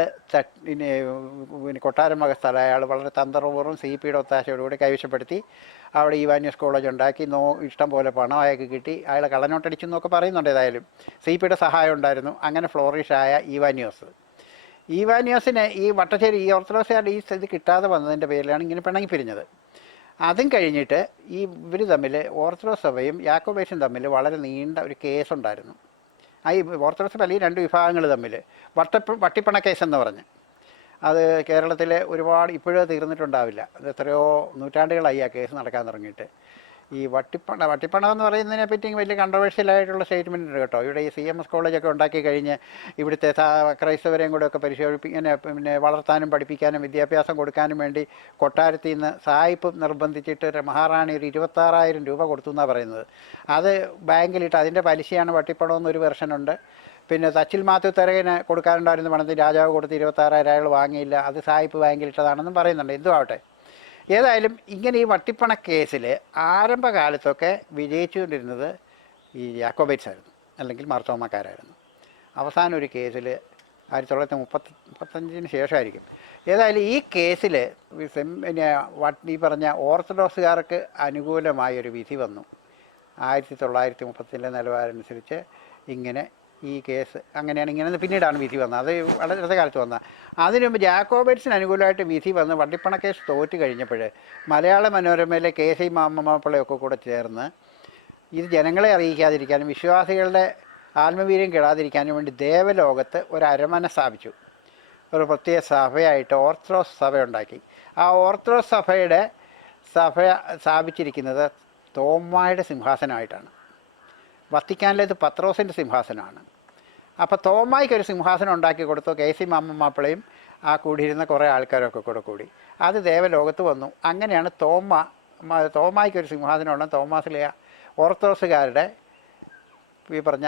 കൊട്ടാരം വക സ്ഥലം അയാൾ വളരെ തന്ത്രപൂർവ്വം CPയുടെ ഒത്താശയോടുകൂടി കൈവശപ്പെടുത്തി അവിടെ ഇവാനിയോസ് കോളേജ് ഉണ്ടാക്കി. ഇഷ്ടം പോലെ പണം അയാൾക്ക് കിട്ടി. അയാൾ കള്ളനോട്ടടിച്ചു എന്നൊക്കെ പറയുന്നുണ്ട്. ഏതായാലും CPയുടെ സഹായം ഉണ്ടായിരുന്നു. അങ്ങനെ ഫ്ലോറിഷായ ഇവാനിയോസിന് ഈ വട്ടശ്ശേരി ഈ ഓർത്തഡോക്സുകാരുടെ ഈ സ്ഥിതി കിട്ടാതെ വന്നതിൻ്റെ പേരിലാണ് ഇങ്ങനെ പിണങ്ങിപ്പിരിഞ്ഞത്. അതും കഴിഞ്ഞിട്ട് ഇവർ തമ്മിൽ ഓർത്തഡോക്സ് സഭയും യാക്കോബൈസും തമ്മിൽ വളരെ നീണ്ട ഒരു കേസുണ്ടായിരുന്നു. ഈ ഓർത്തഡോക്സ് സഭ ഈ 2 വിഭാഗങ്ങൾ തമ്മിൽ വട്ടിപ്പണ കേസെന്ന് പറഞ്ഞ് അത് കേരളത്തിൽ ഒരുപാട് ഇപ്പോഴും തീർന്നിട്ടുണ്ടാവില്ല. അത് എത്രയോ നൂറ്റാണ്ടുകളായി ആ കേസ് നടക്കാൻ തുടങ്ങിയിട്ട്. ഈ വട്ടിപ്പണം എന്ന് പറയുന്നതിനെ പറ്റി വലിയ കൺട്രവേഴ്ഷ്യലായിട്ടുള്ള സ്റ്റേറ്റ്മെൻ്റ് ഉണ്ട് കേട്ടോ. ഇവിടെ ഈ CMS കോളേജൊക്കെ ഉണ്ടാക്കി കഴിഞ്ഞ് ഇവിടുത്തെ ക്രൈസ്തവരെയും കൂടെ ഒക്കെ പിന്നെ വളർത്താനും പഠിപ്പിക്കാനും വിദ്യാഭ്യാസം കൊടുക്കാനും വേണ്ടി കൊട്ടാരത്തിൽ നിന്ന് സായിപ്പ് നിർബന്ധിച്ചിട്ട് മഹാറാണി ഒരു 26,000 രൂപ കൊടുത്തു എന്നാണ് പറയുന്നത്. അത് ബാങ്കിലിട്ട് അതിൻ്റെ പലിശയാണ് വട്ടിപ്പണം എന്നൊരു വെർഷനുണ്ട്. പിന്നെ തച്ചിൽ മാത്യു തരകന് കൊടുക്കാനുണ്ടായിരുന്ന പണത്തിൽ രാജാവ് കൊടുത്ത് 26,000 അയാൾ വാങ്ങിയില്ല. അത് സായിപ്പ് ബാങ്കിലിട്ടതാണെന്നും പറയുന്നുണ്ട്. എന്തും ആവട്ടെ, ഏതായാലും ഇങ്ങനെ ഈ വട്ടിപ്പണ കേസിൽ ആരംഭകാലത്തൊക്കെ വിജയിച്ചുകൊണ്ടിരുന്നത് ഈ യാക്കോബൈറ്റ്സ് ആയിരുന്നു, അല്ലെങ്കിൽ മാർത്തോമാക്കാരായിരുന്നു. അവസാനം ഒരു കേസിൽ 1935 ശേഷമായിരിക്കും. ഏതായാലും ഈ കേസിൽ പിന്നെ ഈ പറഞ്ഞ ഓർത്തഡോക്സുകാർക്ക് അനുകൂലമായൊരു വിധി വന്നു. 1930 നിലവാരം അനുസരിച്ച് ഇങ്ങനെ ഈ കേസ് അങ്ങനെയാണ്. ഇങ്ങനെ പിന്നീടാണ് വിധി വന്നത്. അത് വളരെ അടുത്ത കാലത്ത് വന്നത്. അതിനു മുമ്പ് ജാക്കോബൈറ്റ്സിന് അനുകൂലമായിട്ട് വിധി വന്ന് വട്ടിപ്പണ കേസ് തോറ്റ് കഴിഞ്ഞപ്പോൾ മലയാള മനോരമയിലെ KC മാമ്മമാപ്പിളയൊക്കെ കൂടെ ചേർന്ന് ഇത് ജനങ്ങളെ അറിയിക്കാതിരിക്കാനും വിശ്വാസികളുടെ ആത്മവീര്യം കെടാതിരിക്കാനും വേണ്ടി ദേവലോകത്ത് ഒരു അരമന സ്ഥാപിച്ചു. ഒരു പ്രത്യേക സഭയായിട്ട് ഓർത്തഡോക്സ് സഭ ഉണ്ടാക്കി. ആ ഓർത്തഡോക്സ് സഭ സ്ഥാപിച്ചിരിക്കുന്നത് തോമായുടെ സിംഹാസനമായിട്ടാണ്. വത്തിക്കാനിലേത് പത്രോസിൻ്റെ സിംഹാസനമാണ്. അപ്പോൾ തോമായ്ക്കൊരു സിംഹാസനം ഉണ്ടാക്കി കൊടുത്തു. KC മാമ്മമാപ്പിളയും ആ കൂടിയിരുന്ന കുറേ ആൾക്കാരൊക്കെ കൂടി അത് ദേവലോകത്ത് വന്നു. അങ്ങനെയാണ് തോമായ്ക്കൊരു സിംഹാസനമുള്ള തോമാസിലെ ഓർത്തഡോക്സുകാരുടെ ഈ പറഞ്ഞ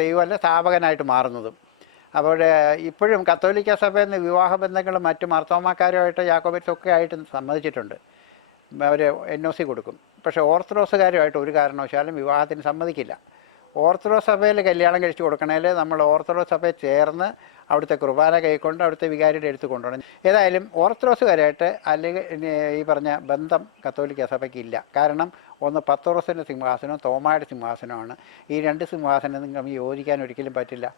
ദൈവമല്ല സ്ഥാപകനായിട്ട് മാറുന്നതും. അപ്പോൾ ഇപ്പോഴും കത്തോലിക്ക സഭയിൽ നിന്ന് വിവാഹ ബന്ധങ്ങളും മറ്റു മാർത്തോമാക്കാരുമായിട്ട് യാക്കോബൈറ്റ്സൊക്കെ ആയിട്ട് സമ്മതിച്ചിട്ടുണ്ട്. അവർ NOC കൊടുക്കും. പക്ഷേ ഓർത്തഡോക്സുകാരുമായിട്ട് ഒരു കാരണവശാലും വിവാഹത്തിന് സമ്മതിക്കില്ല. ഓർത്തഡോക്സ് സഭയിൽ കല്യാണം കഴിച്ച് കൊടുക്കണേൽ നമ്മൾ ഓർത്തഡോക്സ് സഭയിൽ ചേർന്ന് അവിടുത്തെ കുർബാന കൈക്കൊണ്ട് അവിടുത്തെ വികാരിയുടെ അടുത്ത് കൊണ്ടുപോകണം. ഏതായാലും ഓർത്തഡോക്സുകാരായിട്ട് അല്ലെങ്കിൽ ഈ പറഞ്ഞ ബന്ധം കത്തോലിക്ക സഭയ്ക്കില്ല. കാരണം ഒന്ന് പത്രോസിൻ്റെ സിംഹാസനവും തോമായുടെ സിംഹാസനമാണ്. ഈ 2 സിംഹാസനം തമ്മിൽ യോജിക്കാൻ ഒരിക്കലും പറ്റില്ല.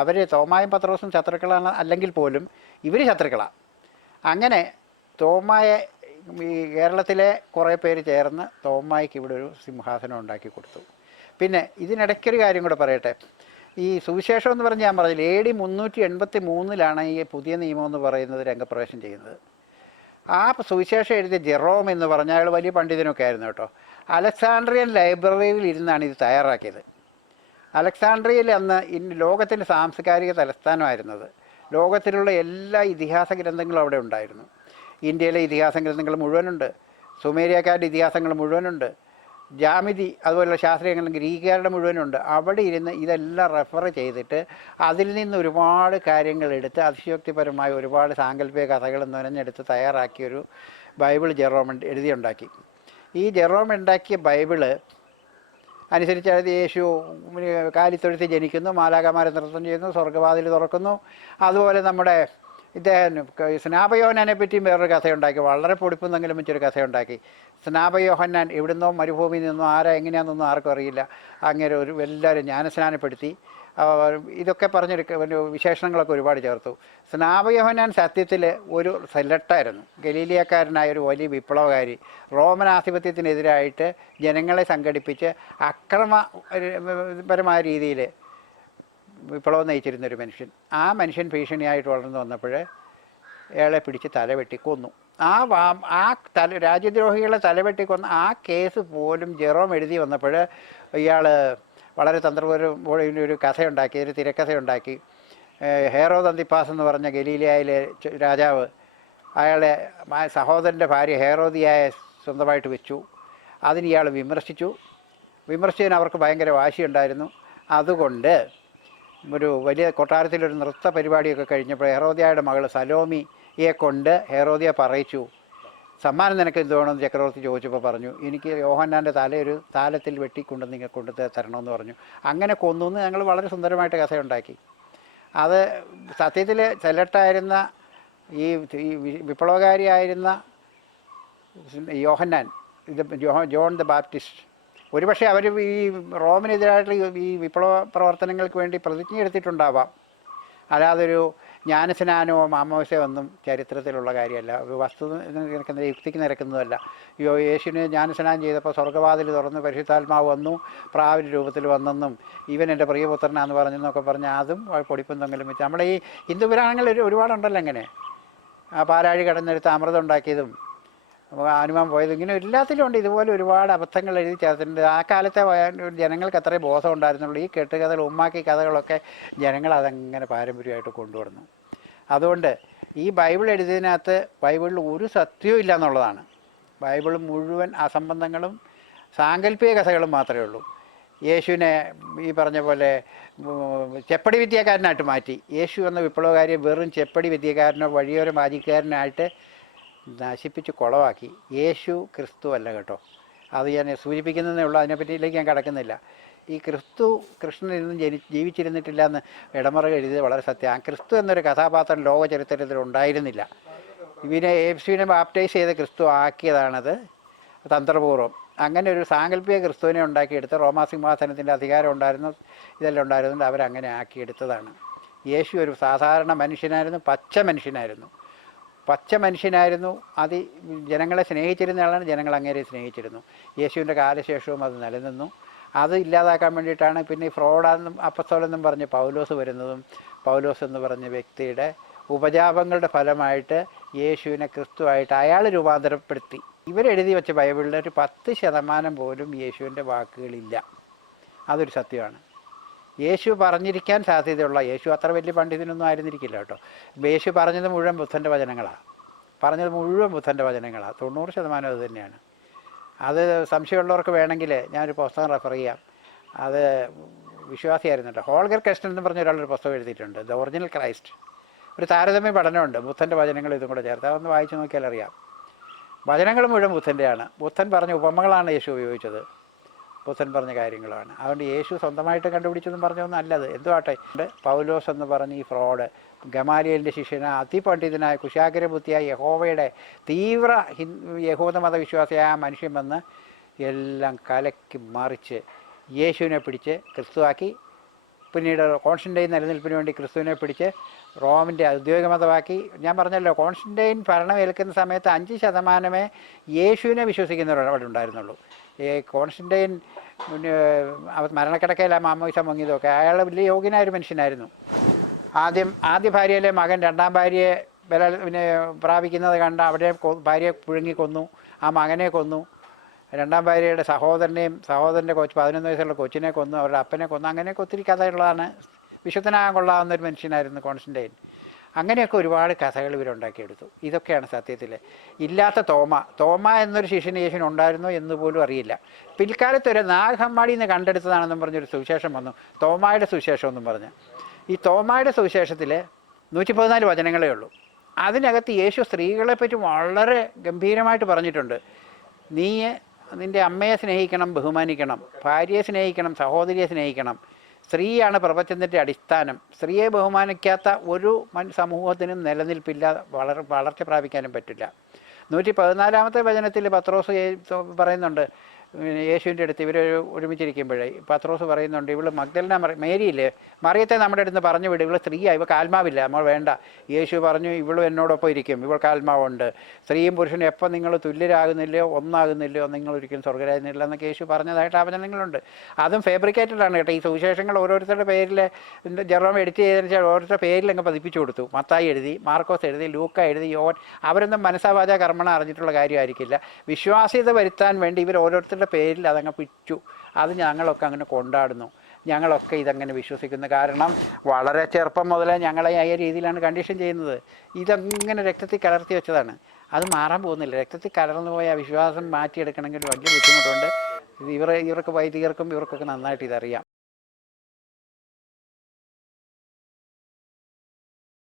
അവർ തോമായും പത്രോസും ശത്രുക്കളാണ്, അല്ലെങ്കിൽ പോലും ഇവർ ശത്രുക്കളാണ്. അങ്ങനെ തോമായെ ഈ കേരളത്തിലെ കുറേ പേര് ചേർന്ന് തോമായ്ക്ക് ഇവിടെ ഒരു സിംഹാസനം ഉണ്ടാക്കി കൊടുത്തു. പിന്നെ ഇതിനിടയ്ക്കൊരു കാര്യം കൂടെ പറയട്ടെ. ഈ സുവിശേഷം എന്ന് പറഞ്ഞ് ഞാൻ പറഞ്ഞില്ല, AD 383 ഈ പുതിയ നിയമം എന്ന് പറയുന്നത് രംഗപ്രവേശം ചെയ്യുന്നത്. ആ സുവിശേഷം എഴുതിയ ജെറോം എന്ന് പറഞ്ഞ അയാൾ വലിയ പണ്ഡിതനൊക്കെ ആയിരുന്നു കേട്ടോ. അലക്സാണ്ട്രിയൻ ലൈബ്രറിയിൽ ഇരുന്നാണ് ഇത് തയ്യാറാക്കിയത്. അലക്സാണ്ട്രിയയിൽ അന്ന് ലോകത്തിൻ്റെ സാംസ്കാരിക തലസ്ഥാനമായിരുന്നത്. ലോകത്തിലുള്ള എല്ലാ ഇതിഹാസ ഗ്രന്ഥങ്ങളും അവിടെ ഉണ്ടായിരുന്നു. ഇന്ത്യയിലെ ഇതിഹാസ ഗ്രന്ഥങ്ങൾ മുഴുവനുണ്ട്, സുമേരിയക്കാരുടെ ഇതിഹാസങ്ങൾ മുഴുവനുണ്ട്, ജാമിതി അതുപോലുള്ള ശാസ്ത്രീയങ്ങളും ഗ്രീക്കുകാരുടെ മുഴുവനുണ്ട്. അവിടെ ഇരുന്ന് ഇതെല്ലാം റെഫർ ചെയ്തിട്ട് അതിൽ നിന്ന് ഒരുപാട് കാര്യങ്ങൾ എടുത്ത് അതിശയോക്തിപരമായ ഒരുപാട് സാങ്കല്പിക കഥകൾ നുരഞ്ഞെടുത്ത് തയ്യാറാക്കിയൊരു ബൈബിൾ ജെറോം എഴുതിയുണ്ടാക്കി. ഈ ജെറോം ഉണ്ടാക്കിയ ബൈബിള് അനുസരിച്ച് അത് യേശു കാലിത്തൊഴുത്തിൽ ജനിക്കുന്നു, മാലാഖമാരെ നൃത്തം ചെയ്യുന്നു, സ്വർഗ്ഗവാതിൽ തുറക്കുന്നു, അതുപോലെ നമ്മുടെ ഇദ്ദേഹം സ്നാപയോഹന്നാനെ പറ്റിയും വേറൊരു കഥയുണ്ടാക്കി, വളരെ പൊടിപ്പുന്നെങ്കിലും വെച്ചൊരു കഥയുണ്ടാക്കി. സ്നാപയോഹന്നാൻ എവിടുന്നോ മരുഭൂമിയിൽ നിന്നോ എങ്ങനെയാണെന്നൊന്നും ആർക്കും അറിയില്ല, അങ്ങനെ എല്ലാവരും ജ്ഞാനസ്നാനപ്പെടുത്തി. ഇതൊക്കെ പറഞ്ഞൊരു വിശേഷണങ്ങളൊക്കെ ഒരുപാട് ചേർത്തു. സ്നാപയോഹന്നാൻ സത്യത്തിൽ ഒരു സെലക്ടായിരുന്നു, ഗലീലിയക്കാരനായ ഒരു വലിയ വിപ്ലവകാരി. റോമൻ ആധിപത്യത്തിനെതിരായിട്ട് ജനങ്ങളെ സംഘടിപ്പിച്ച് അക്രമപരമായ രീതിയിൽ വിപ്ലവം നയിച്ചിരുന്നൊരു മനുഷ്യൻ. ആ മനുഷ്യൻ ഭീഷണിയായിട്ട് വളർന്നു വന്നപ്പോൾ അയാളെ പിടിച്ച് തലവെട്ടി കൊന്നു. രാജ്യദ്രോഹികളെ തലവെട്ടി കൊന്ന ആ കേസ് പോലും ജെറോം എഴുതി വന്നപ്പോൾ ഇയാൾ വളരെ തന്ത്രപരമായ ഒരു കഥയുണ്ടാക്കി, ഒരു തിരക്കഥയുണ്ടാക്കി. ഹേറോദ് അന്തിപ്പാസ് എന്ന് പറഞ്ഞ ഗലീലിയയിലെ രാജാവ് അയാളെ സഹോദരൻ്റെ ഭാര്യ ഹേറോദിയായ സ്വന്തമായിട്ട് വെച്ചു. അതിന് ഇയാൾ വിമർശിച്ചതിന് അവർക്ക് ഭയങ്കര വാശിയുണ്ടായിരുന്നു. അതുകൊണ്ട് ഒരു വലിയ കൊട്ടാരത്തിലൊരു നൃത്ത പരിപാടിയൊക്കെ കഴിഞ്ഞപ്പോൾ ഹെറോദിയയുടെ മകൾ സലോമിയെ കൊണ്ട് ഹെറോദിയ പറയിച്ചു, സമ്മാനം നിനക്ക് എന്ത് വേണമെന്ന് ചക്രവർത്തി ചോദിച്ചപ്പോൾ പറഞ്ഞു, എനിക്ക് യോഹന്നാൻ്റെ ഒരു താലത്തിൽ വെട്ടിക്കൊണ്ടുവന്ന് നിങ്ങൾ കൊണ്ടു തരണമെന്ന് പറഞ്ഞു. അങ്ങനെ കൊന്നു എന്ന് ഞങ്ങൾ വളരെ സുന്ദരമായിട്ട് കഥയുണ്ടാക്കി. അത് സത്യത്തിൽ സെലക്ടായിരുന്ന ഈ വിപ്ലവകാരിയായിരുന്ന യോഹന്നാൻ, ജോൺ ദ ബാപ്റ്റിസ്റ്റ്, ഒരുപക്ഷെ അവർ ഈ റോമിനെതിരായിട്ടുള്ള ഈ വിപ്ലവ പ്രവർത്തനങ്ങൾക്ക് വേണ്ടി പ്രതിജ്ഞ എടുത്തിട്ടുണ്ടാവാം. അല്ലാതൊരു ജ്ഞാനസ്നാനമോ മാമോസയോ ഒന്നും ചരിത്രത്തിലുള്ള കാര്യമല്ല, ഒരു നിരക്കുന്ന യുക്തിക്ക് നിരക്കുന്നതല്ല. യേശുവിനെ ജ്ഞാനസ്നാനം ചെയ്തപ്പോൾ സ്വർഗ്ഗവാതിൽ തുറന്ന് പരിശുദ്ധാത്മാവ് വന്നു, പ്രാവിൻ്റെ രൂപത്തിൽ വന്നെന്നും ഇവൻ എൻ്റെ പ്രിയപുത്രനാന്ന് പറഞ്ഞെന്നൊക്കെ പറഞ്ഞാൽ അതും പൊടിപ്പും തൊങ്ങലും വെച്ച് നമ്മുടെ ഈ ഹിന്ദു പുരാണങ്ങളിൽ ഒരുപാടുണ്ടല്ലോ. അങ്ങനെ പാലാഴി കടന്നെടുത്ത് അമൃതം ഉണ്ടാക്കിയതും ഹനുമാൻ പോയതും ഇങ്ങനെ എല്ലാത്തിലും ഉണ്ട്. ഇതുപോലെ ഒരുപാട് അബദ്ധങ്ങൾ എഴുതി ചേർത്തിട്ടുണ്ട്. ആ കാലത്തെ ജനങ്ങൾക്ക് അത്രയും ബോധം ഉണ്ടായിരുന്നുള്ളൂ. ഈ കെട്ടുകഥകൾ, ഉമ്മാക്കി കഥകളൊക്കെ ജനങ്ങൾ അതങ്ങനെ പാരമ്പര്യമായിട്ട് കൊണ്ടുവന്നു. അതുകൊണ്ട് ഈ ബൈബിൾ എഴുതിയതിനകത്ത് ബൈബിളിൽ ഒരു സത്യവും ഇല്ല എന്നുള്ളതാണ്. ബൈബിൾ മുഴുവൻ അസംബന്ധങ്ങളും സാങ്കല്പിക കഥകളും മാത്രമേ ഉള്ളൂ. യേശുവിനെ ഈ പറഞ്ഞ പോലെ ചെപ്പടി വിദ്യക്കാരനായിട്ട് മാറ്റി. യേശു എന്ന വിപ്ലവകാരിയെ വെറും ചെപ്പടി വിദ്യക്കാരനോ വഴിയോര മാജിക്കാരനായിട്ട് നശിപ്പിച്ച് കുളവാക്കി. യേശു ക്രിസ്തു അല്ല കേട്ടോ, അത് ഞാൻ സൂചിപ്പിക്കുന്നതേ ഉള്ളൂ, അതിനെപ്പറ്റിയിലേക്ക് ഞാൻ കടക്കുന്നില്ല. ഈ കൃഷ്ണൻ ഇന്നും ജീവിച്ചിരുന്നിട്ടില്ല എന്ന് ഇടമറ എഴുതിയത് വളരെ സത്യം. ആ ക്രിസ്തു എന്നൊരു കഥാപാത്രം ലോക ചരിത്രത്തിൽ ഉണ്ടായിരുന്നില്ല. യേശുവിനെ ബാപ്റ്റൈസ് ചെയ്ത് ക്രിസ്തു ആക്കിയതാണത് തന്ത്രപൂർവ്വം. അങ്ങനെ ഒരു സാങ്കല്പിക ക്രിസ്തുവിനെ ഉണ്ടാക്കിയെടുത്ത് റോമാ സിംഹാസനത്തിൻ്റെ അധികാരം ഉണ്ടായിരുന്നു, ഇതെല്ലാം ഉണ്ടായിരുന്നുകൊണ്ട് അവരങ്ങനെ ആക്കിയെടുത്തതാണ്. യേശു ഒരു സാധാരണ മനുഷ്യനായിരുന്നു, പച്ച മനുഷ്യനായിരുന്നു. അത് ജനങ്ങളെ സ്നേഹിച്ചിരുന്ന ആളാണ്, ജനങ്ങൾ അങ്ങേരെ സ്നേഹിച്ചിരുന്നു. യേശുവിൻ്റെ കാലശേഷവും അത് നിലനിന്നു. അത് ഇല്ലാതാക്കാൻ വേണ്ടിയിട്ടാണ് പിന്നെ ഈ ഫ്രോഡാണെന്നും അപ്പസ്തോലെന്നും പറഞ്ഞ് പൗലോസ് വരുന്നതും. പൗലോസ് എന്ന് പറഞ്ഞ വ്യക്തിയുടെ ഉപജാപങ്ങളുടെ ഫലമായിട്ട് യേശുവിനെ ക്രിസ്തുവായിട്ട് അയാൾ രൂപാന്തരപ്പെടുത്തി. ഇവരെഴുതി വെച്ച ബൈബിളിൽ ഒരു 10% പോലും യേശുവിൻ്റെ വാക്കുകളില്ല. അതൊരു സത്യമാണ്. യേശു പറഞ്ഞിരിക്കാൻ സാധ്യതയുള്ള, യേശു അത്ര വലിയ പണ്ഡിതനൊന്നും ആയിരുന്നിരിക്കില്ല കേട്ടോ. യേശു പറഞ്ഞത് മുഴുവൻ ബുദ്ധൻ്റെ വചനങ്ങളാണ്. 90% അത് തന്നെയാണ്. അത് സംശയമുള്ളവർക്ക് വേണമെങ്കിൽ ഞാനൊരു പുസ്തകം റെഫർ ചെയ്യാം. അത് വിശ്വാസിയായിരുന്നു കേട്ടോ. ഹോൾഗർ കെസ്റ്റൻ എന്ന് പറഞ്ഞ ഒരാളൊരു പുസ്തകം എഴുതിയിട്ടുണ്ട്, ദ ഒറിജിനൽ ക്രൈസ്റ്റ്. ഒരു താരതമ്യ പഠനമുണ്ട്, ബുദ്ധൻ്റെ വചനങ്ങൾ ഇതും കൂടെ ചേർത്ത്. അതൊന്ന് വായിച്ചു നോക്കിയാൽ അറിയാം. വചനങ്ങൾ മുഴുവൻ ബുദ്ധൻ്റെയാണ്. ബുദ്ധൻ പറഞ്ഞ ഉപമകളാണ് യേശു ഉപയോഗിച്ചത്, ബുദ്ധൻ പറഞ്ഞ കാര്യങ്ങളാണ്. അതുകൊണ്ട് യേശു സ്വന്തമായിട്ട് കണ്ടുപിടിച്ചെന്നും പറഞ്ഞൊന്നും അല്ലത്. എന്തുവാട്ടെ, പൗലോസ് എന്ന് പറഞ്ഞ് ഈ ഫ്രോഡ്, ഗമാലിയലിൻ്റെ ശിഷ്യനായ അതിപണ്ഡിതനായ കുശാഗ്രബുദ്ധിയായ യഹോവയുടെ തീവ്ര യഹൂദമത വിശ്വാസിയായ മനുഷ്യൻ വന്ന് എല്ലാം കലക്കി മറിച്ച് യേശുവിനെ പിടിച്ച് ക്രിസ്തുവാക്കി. പിന്നീട് കോൺസ്റ്റന്റൈൻ നിലനിൽപ്പിന് വേണ്ടി ക്രിസ്തുവിനെ പിടിച്ച് റോമിൻ്റെ ഔദ്യോഗികമതമാക്കി. ഞാൻ പറഞ്ഞല്ലോ, കോൺസ്റ്റന്റൈൻ ഭരണം ഏൽക്കുന്ന സമയത്ത് 5% യേശുവിനെ വിശ്വസിക്കുന്നവരവിടെ ഉണ്ടായിരുന്നുള്ളൂ. ഈ കോൺസ്റ്റന്റൈൻ മരണക്കിടക്കയില്ല മാമോയിസ മുങ്ങിയതൊക്കെ. അയാൾ വലിയ യോഗ്യനായൊരു മനുഷ്യനായിരുന്നു. ആദ്യ ഭാര്യയിലെ മകൻ രണ്ടാം ഭാര്യയെ പ്രാപിക്കുന്നത് കണ്ട അവിടെ ഭാര്യയെ പുഴുങ്ങി കൊന്നു, ആ മകനെ കൊന്നു. രണ്ടാം ഭാര്യയുടെ സഹോദരൻ്റെ 11 വയസ്സുള്ള കൊച്ചിനെ കൊന്നു, അവരുടെ അപ്പനെ കൊന്നു. അങ്ങനെയൊക്കെ ഒത്തിരി കഥയുള്ളതാണ്. വിശുദ്ധനാകാൻ കൊള്ളാവുന്നൊരു മനുഷ്യനായിരുന്നു കോൺസ്റ്റന്റൈൻ. അങ്ങനെയൊക്കെ ഒരുപാട് കഥകൾ ഇവരുണ്ടാക്കിയെടുത്തു. ഇതൊക്കെയാണ് സത്യത്തിൽ. ഇല്ലാത്ത തോമ എന്നൊരു ശിഷ്യന് യേശുവിന് ഉണ്ടായിരുന്നോ എന്ന് പോലും അറിയില്ല. പിൽക്കാലത്ത് ഒരു നാഗമ്മാടിയിൽ നിന്ന് കണ്ടെടുത്തതാണെന്നും പറഞ്ഞൊരു സുവിശേഷം വന്നു, തോമായുടെ സുവിശേഷം എന്നും പറഞ്ഞ്. ഈ തോമായുടെ സുവിശേഷത്തിൽ 114 വചനങ്ങളേ ഉള്ളൂ. അതിനകത്ത് യേശു സ്ത്രീകളെപ്പറ്റി വളരെ ഗംഭീരമായിട്ട് പറഞ്ഞിട്ടുണ്ട്. നിൻ്റെ അമ്മയെ സ്നേഹിക്കണം, ബഹുമാനിക്കണം, ഭാര്യയെ സ്നേഹിക്കണം, സഹോദരിയെ സ്നേഹിക്കണം, സ്ത്രീയാണ് പ്രപഞ്ചത്തിൻ്റെ അടിസ്ഥാനം. സ്ത്രീയെ ബഹുമാനിക്കാത്ത ഒരു സമൂഹത്തിനും നിലനിൽപ്പില്ല, വളർച്ച പ്രാപിക്കാനും പറ്റില്ല. 114 വചനത്തിൽ പത്രോസ് പറയുന്നുണ്ട്, യേശുവിൻ്റെ അടുത്ത് ഇവർ ഒരുമിച്ചിരിക്കുമ്പോഴേ പത്രോസ് പറയുന്നുണ്ട്, ഇവള് മഗ്ദലന മേരിയില്ലേ, മറിയത്തെ നമ്മുടെ അടുത്ത് പറഞ്ഞു വിടും, ഇവള് സ്ത്രീയാണ്, ഇവൾക്ക് ആത്മാവില്ല, നമ്മൾ വേണ്ട. യേശു പറഞ്ഞു, ഇവളും എന്നോടൊപ്പം ഇരിക്കും, ഇവൾക്ക് ആത്മാവുണ്ട്. സ്ത്രീയും പുരുഷനും എപ്പോൾ നിങ്ങൾ തുല്യരാകുന്നില്ലയോ, ഒന്നാകുന്നില്ലയോ, നിങ്ങൾ ഒരിക്കലും സ്വർഗ്ഗരാകുന്നില്ല എന്നൊക്കെ യേശു പറഞ്ഞതായിട്ട് ആവചനങ്ങളുണ്ട്. അതും ഫാബ്രിക്കേറ്റഡാണ് കേട്ടോ. ഈ സുവിശേഷങ്ങൾ ഓരോരുത്തരുടെ പേരിൽ ജെറോം എഡിറ്റ് ചെയ്തതിന് ശേഷം ഓരോരുത്തരുടെ പേരിൽ അങ്ങ് പതിപ്പിച്ചു കൊടുത്തു. മത്തായി എഴുതി, മാർക്കോസ് എഴുതി, ലൂക്ക എഴുതി, യോൻ. അവരൊന്നും മനസ്സാവാച കർമ്മണ അറിഞ്ഞിട്ടുള്ള കാര്യമായിരിക്കില്ല. വിശ്വാസ്യത വരുത്താൻ വേണ്ടി ഇവർ ഓരോരുത്തരുടെ പേരിൽ അതങ്ങ് പിച്ചു. അത് ഞങ്ങളൊക്കെ അങ്ങനെ കൊണ്ടാടുന്നു, ഞങ്ങളൊക്കെ ഇതങ്ങനെ വിശ്വസിക്കുന്നു. കാരണം വളരെ ചെറുപ്പം മുതലേ ഞങ്ങളെ ആ രീതിയിലാണ് കണ്ടീഷൻ ചെയ്യുന്നത്. ഇതങ്ങനെ രക്തത്തിൽ കലർത്തി വെച്ചതാണ്, അത് മാറാൻ പോകുന്നില്ല. രക്തത്തിൽ കലർന്നു പോയ വിശ്വാസം മാറ്റിയെടുക്കണമെങ്കിൽ വലിയ ബുദ്ധിമുട്ടുണ്ട്. ഇവർക്ക് വൈദികർക്കും ഇവർക്കൊക്കെ നന്നായിട്ട് ഇതറിയാം.